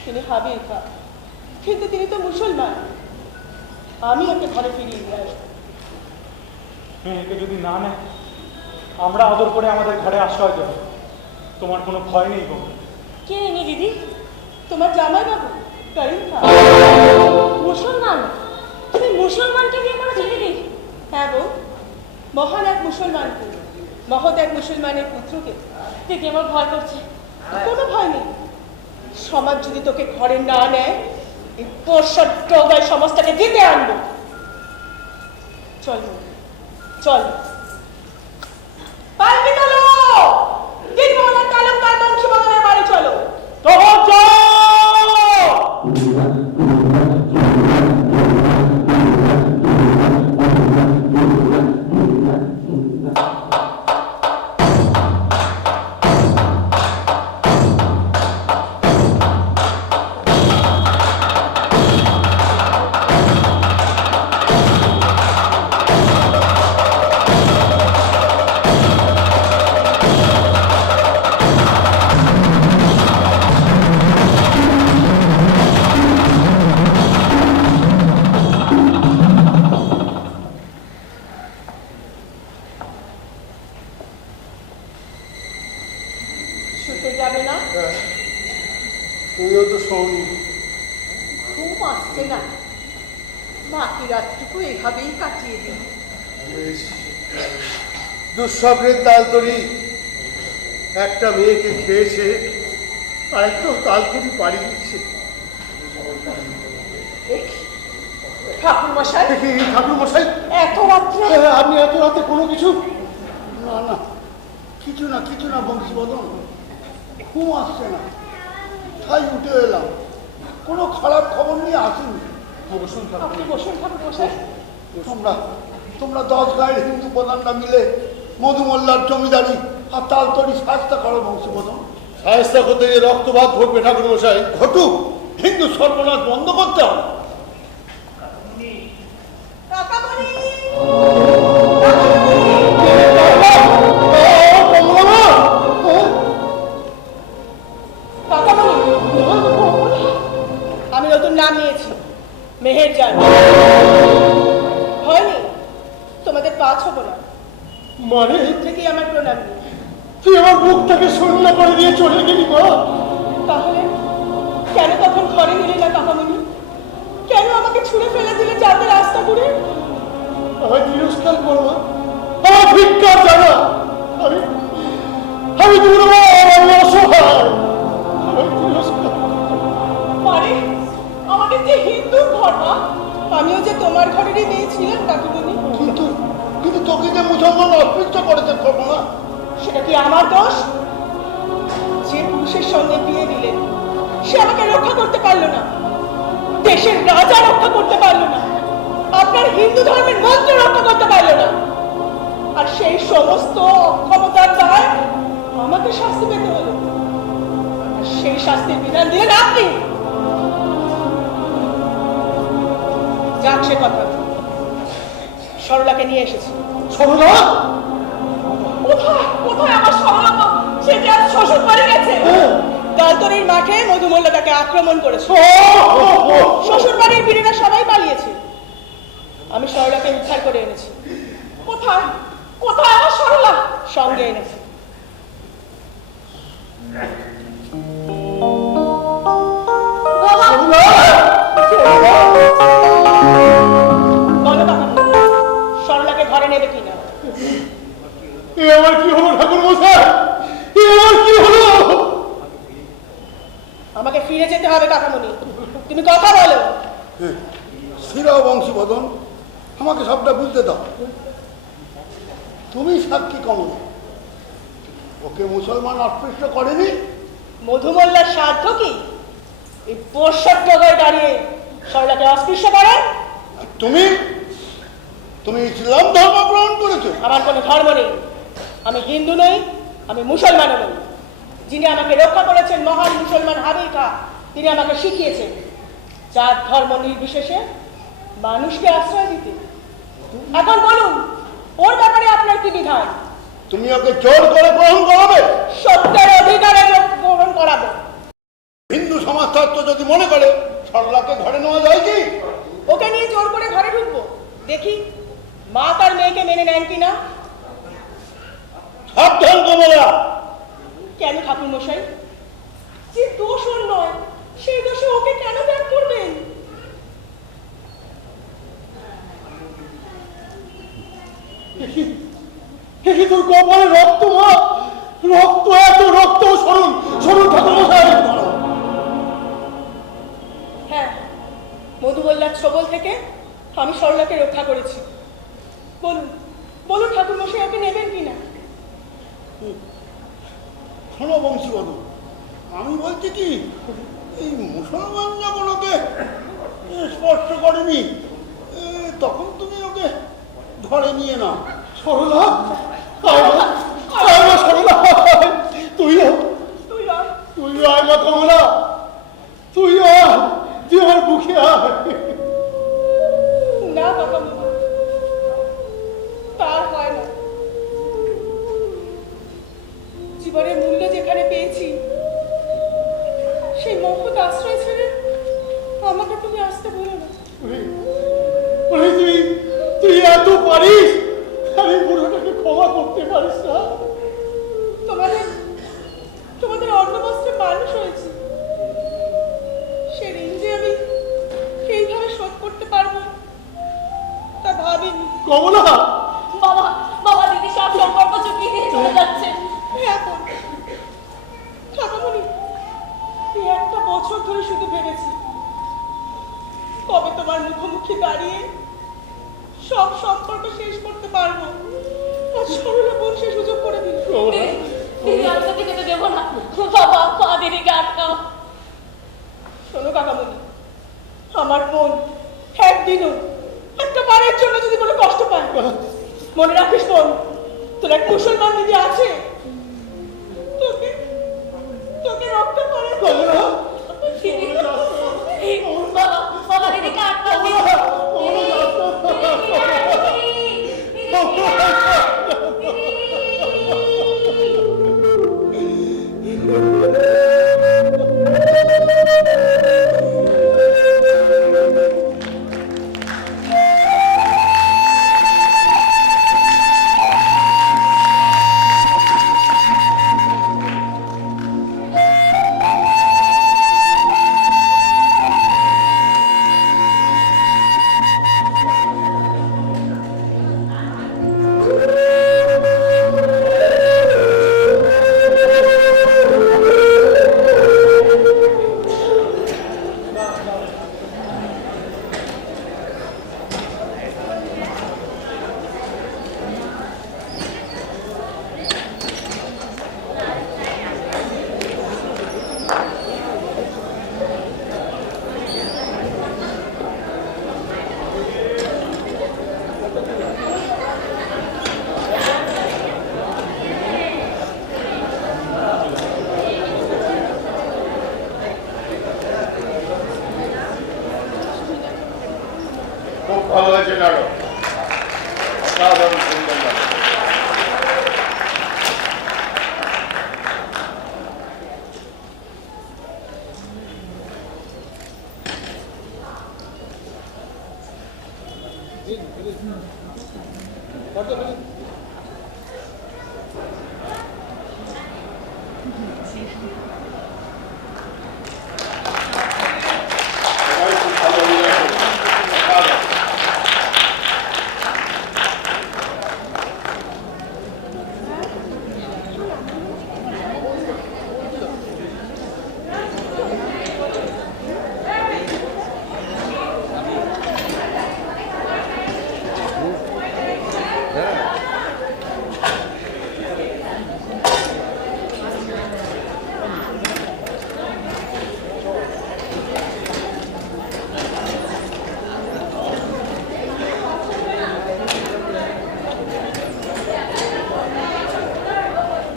তিনি হাবিব খা, কিন্তু তিনি তো মুসলমান। আমি ওকে ঘরে ফিরিয়ে নিয়ে আসবো। মেয়েকে যদি না নেয়, আমরা আদর করে আমাদের ঘরে আশ্রয় দেব। তোমার কোনো ভয় নেই গো। কে এনে দিদি? তোমার জামাই বাবু করিম খা। মুসলমান? তুমি মুসলমানকে বিয়ে করেছিস দিদি? হ্যাঁ বোন, মহান এক মুসলমানকে, মহৎ এক মুসলমানের পুত্রকে। দিদি আমার ভয় করছে। কোনো ভয় নেই। সমাজ যদি তোকে ঘরে না নেয়, এই পোষা ডগায় সমাজটাকে দিতে আনবো। চল বোন, চল। পালকি চলো, দিনমোহনের তালুকদার বংশীবদনের বাড়ি চলো। তখন চল। শুতে যাবে না? তুইও তো শোনি। ঘুম আসছে না, বাকি রাতটুকু এভাবেই কাটিয়ে দিন। দুঃস্বপ্নের তালতরি একটা মেয়েকে খেয়েছে, আর একটাও তালতরি পাড়ি দিচ্ছে। ঠাকুর মশাই, ঠাকুর মশাই, এত রাত্রে আপনি এত রাতে কোনো কিছু? না না, কিছু না বংশীবদন, ঘুম আসছে না, তাই উঠে এলাম। কোনো খারাপ খবর নিয়ে আসিনি। আপনি বসুন ঠাকুর মশাই। তোমরা 10 গায়ের হিন্দু প্রধানরা মিলে মধুমল্লার জমিদারি আর তালতরি শাস্তা করো বংশীবদন। সাহেস্তা করতে গিয়ে রক্তপাত ঘটবে ঠাকুর মশাই। ঘটুক, হিন্দু সর্বনাশ বন্ধ করতে হবে। আমি নতুন নাম নিয়েছি, মেহেরজান। হয়নি, তোমাদের পা ছব না। মানে থেকেই আমার প্রণাম নেই। তুই আমার বুকটাকে শূন্য করে দিয়ে চলে গেলি মা। তাহলে কেন তখন ঘরে নিলে না কাকামণি? কেন আমাকে ছুঁড়ে ফেলে দিলে যাতে রাস্তা করে? আমায় তিরস্কার করো, আমার ভিক্ষা জানা। আমি দুর্বল, আমি অসহায়। আমায় তিরস্কার আরে আমাকে যে হিন্দুর ঘর না, আমিও যে তোমার ঘরেরই মেয়ে ছিলাম কাকিমণি। কিন্তু তোকে যে মুসলমান অস্পৃশ্য করেছে করবো না, সেটা কি আমার দোষ? যে পুরুষের সঙ্গে বিয়ে দিলেন, সে আমাকে রক্ষা করতে পারলো না, দেশের রাজা রক্ষা করতে পারলো না, আপনার হিন্দু ধর্মের মন্ত্র রক্ষা করতে পারলো না। আর সেই সমস্ত অক্ষমতার দায় আমাকে শাস্তি পেতে হলো। আর সেই শাস্তির বিধান দিলেন আপনি। যাক সে কথা, সরলাকে নিয়ে এসেছি। সরলা? কোথায় কোথায় আমার সরলা? সে যে আজ শ্বশুর বাড়ি গেছে। তালতরির মাঠে মধুমল্লা তাকে আক্রমণ করেছে। শ্বশুর বাড়ির বীরেরা সবাই পালিয়েছে। আমি সরলাকে উদ্ধার করে এনেছি। কোথায় কোথায় আমার সরলা? সঙ্গে এনেছি। বলো বাবা, সরলাকে ঘরে নেবে কিনা? এ আমার কি হলো ঠাকুর মশাই? এ আমার কি হলো? আমাকে ফিরে যেতে হবে কাকামণি, তুমি কথা বলো। শিরা বংশীবদন, আমাকে সবটা বুঝতে দাও। তুমি সাক্ষী কমল, ওকে মুসলমান অস্পৃশ্য করেনি। মধুমল্লার সাধ্য কি এই পোষার ডগায় দাঁড়িয়ে সরলাকে অস্পৃশ্য করে? তুমি তুমি ইসলাম ধর্ম গ্রহণ করেছো। আমার কোনো ধর্ম নেই, আমি হিন্দু নই, আমি মুসলমানও নই। যিনি আমাকে রক্ষা করেছেন মহান মুসলমান হাবিল খা, তিনি আমাকে শিখিয়েছেন যার ধর্ম নির্বিশেষে মানুষকে আশ্রয় দিতে। এখন বলুন, ওর ব্যাপারে আপনার কি বিধান? তুমি ওকে জোর করে গ্রহণ করাবে? সত্যের অধিকারে গ্রহণ করাবো। হিন্দু সমাজতত্ত্ব যদি মনে করে সরলাকে ঘরে নেওয়া যায় কি? ওকে নিয়ে জোর করে ঘরে ঢুকবো, দেখি মা তার মেয়েকে মেনে নেন কিনা। সাবধান কমলা। কেন ঠাকুর মশাই? যে দোষ ওর নয়, সেই দোষে ওকে কেন ত্যাগ করবেন? কি তোর কপালে রক্ত মা? রক্ত, এত রক্ত! সরুন সরুন ঠাকুর মশাই। হ্যাঁ, মধুবল্লার ছবল থেকে আমি সরলাকে রক্ষা করেছি। বলুন বলুন ঠাকুর মশাই, ওকে নেবেন কিনা? শোনো বংশীবাবু, আমি বলছি কি, এই মুসলমান যখন ওকে স্পর্শ করেনি, তখন তুমি ওকে ঘরে নিয়ে নাও। সরলা, সরলা, তুই তুই আর তুই আয় মা কমলা, তুই আয়, তুই আমার বুকে আয়। না বাবা, তার হয় না। জীবনের মূল্য যেখানে পেয়েছি, সেই মহৎ আশ্রয় ছেড়ে আমাকে তুমি আসতে বলো না। তুই তুই এত পারিস, আমি বুড়োটাকে ক্ষমা করতে পারিস না? তোমাদের তোমাদের অন্নবস্ত্রে মানুষ হয়েছে, সে ঋণ যে আমি এইভাবে শোধ করতে পারবো তা ভাবিনি। কমলা, বাবা বাবা, দিদি সব সম্পর্ক চুকিয়ে দিয়ে চলে যাচ্ছে। এখন ঠাকুমনি, এই একটা বছর ধরে শুধু ভেবেছি কবে তোমার মুখোমুখি দাঁড়িয়ে সব সম্পর্ক শেষ করতে পারবো। আর সরলা বোন সে সুযোগ করে দিল। দিদি আর তোকে যেতে দেবো না। বাবা, পা দিদিকে আটকাও। শোনো কাকামণি, আমার বোন একদিনও একটা বারের জন্য যদি কোনো কষ্ট পায়, মনে রাখিস বোন, তোর এক মুসলমান দিদি আছে,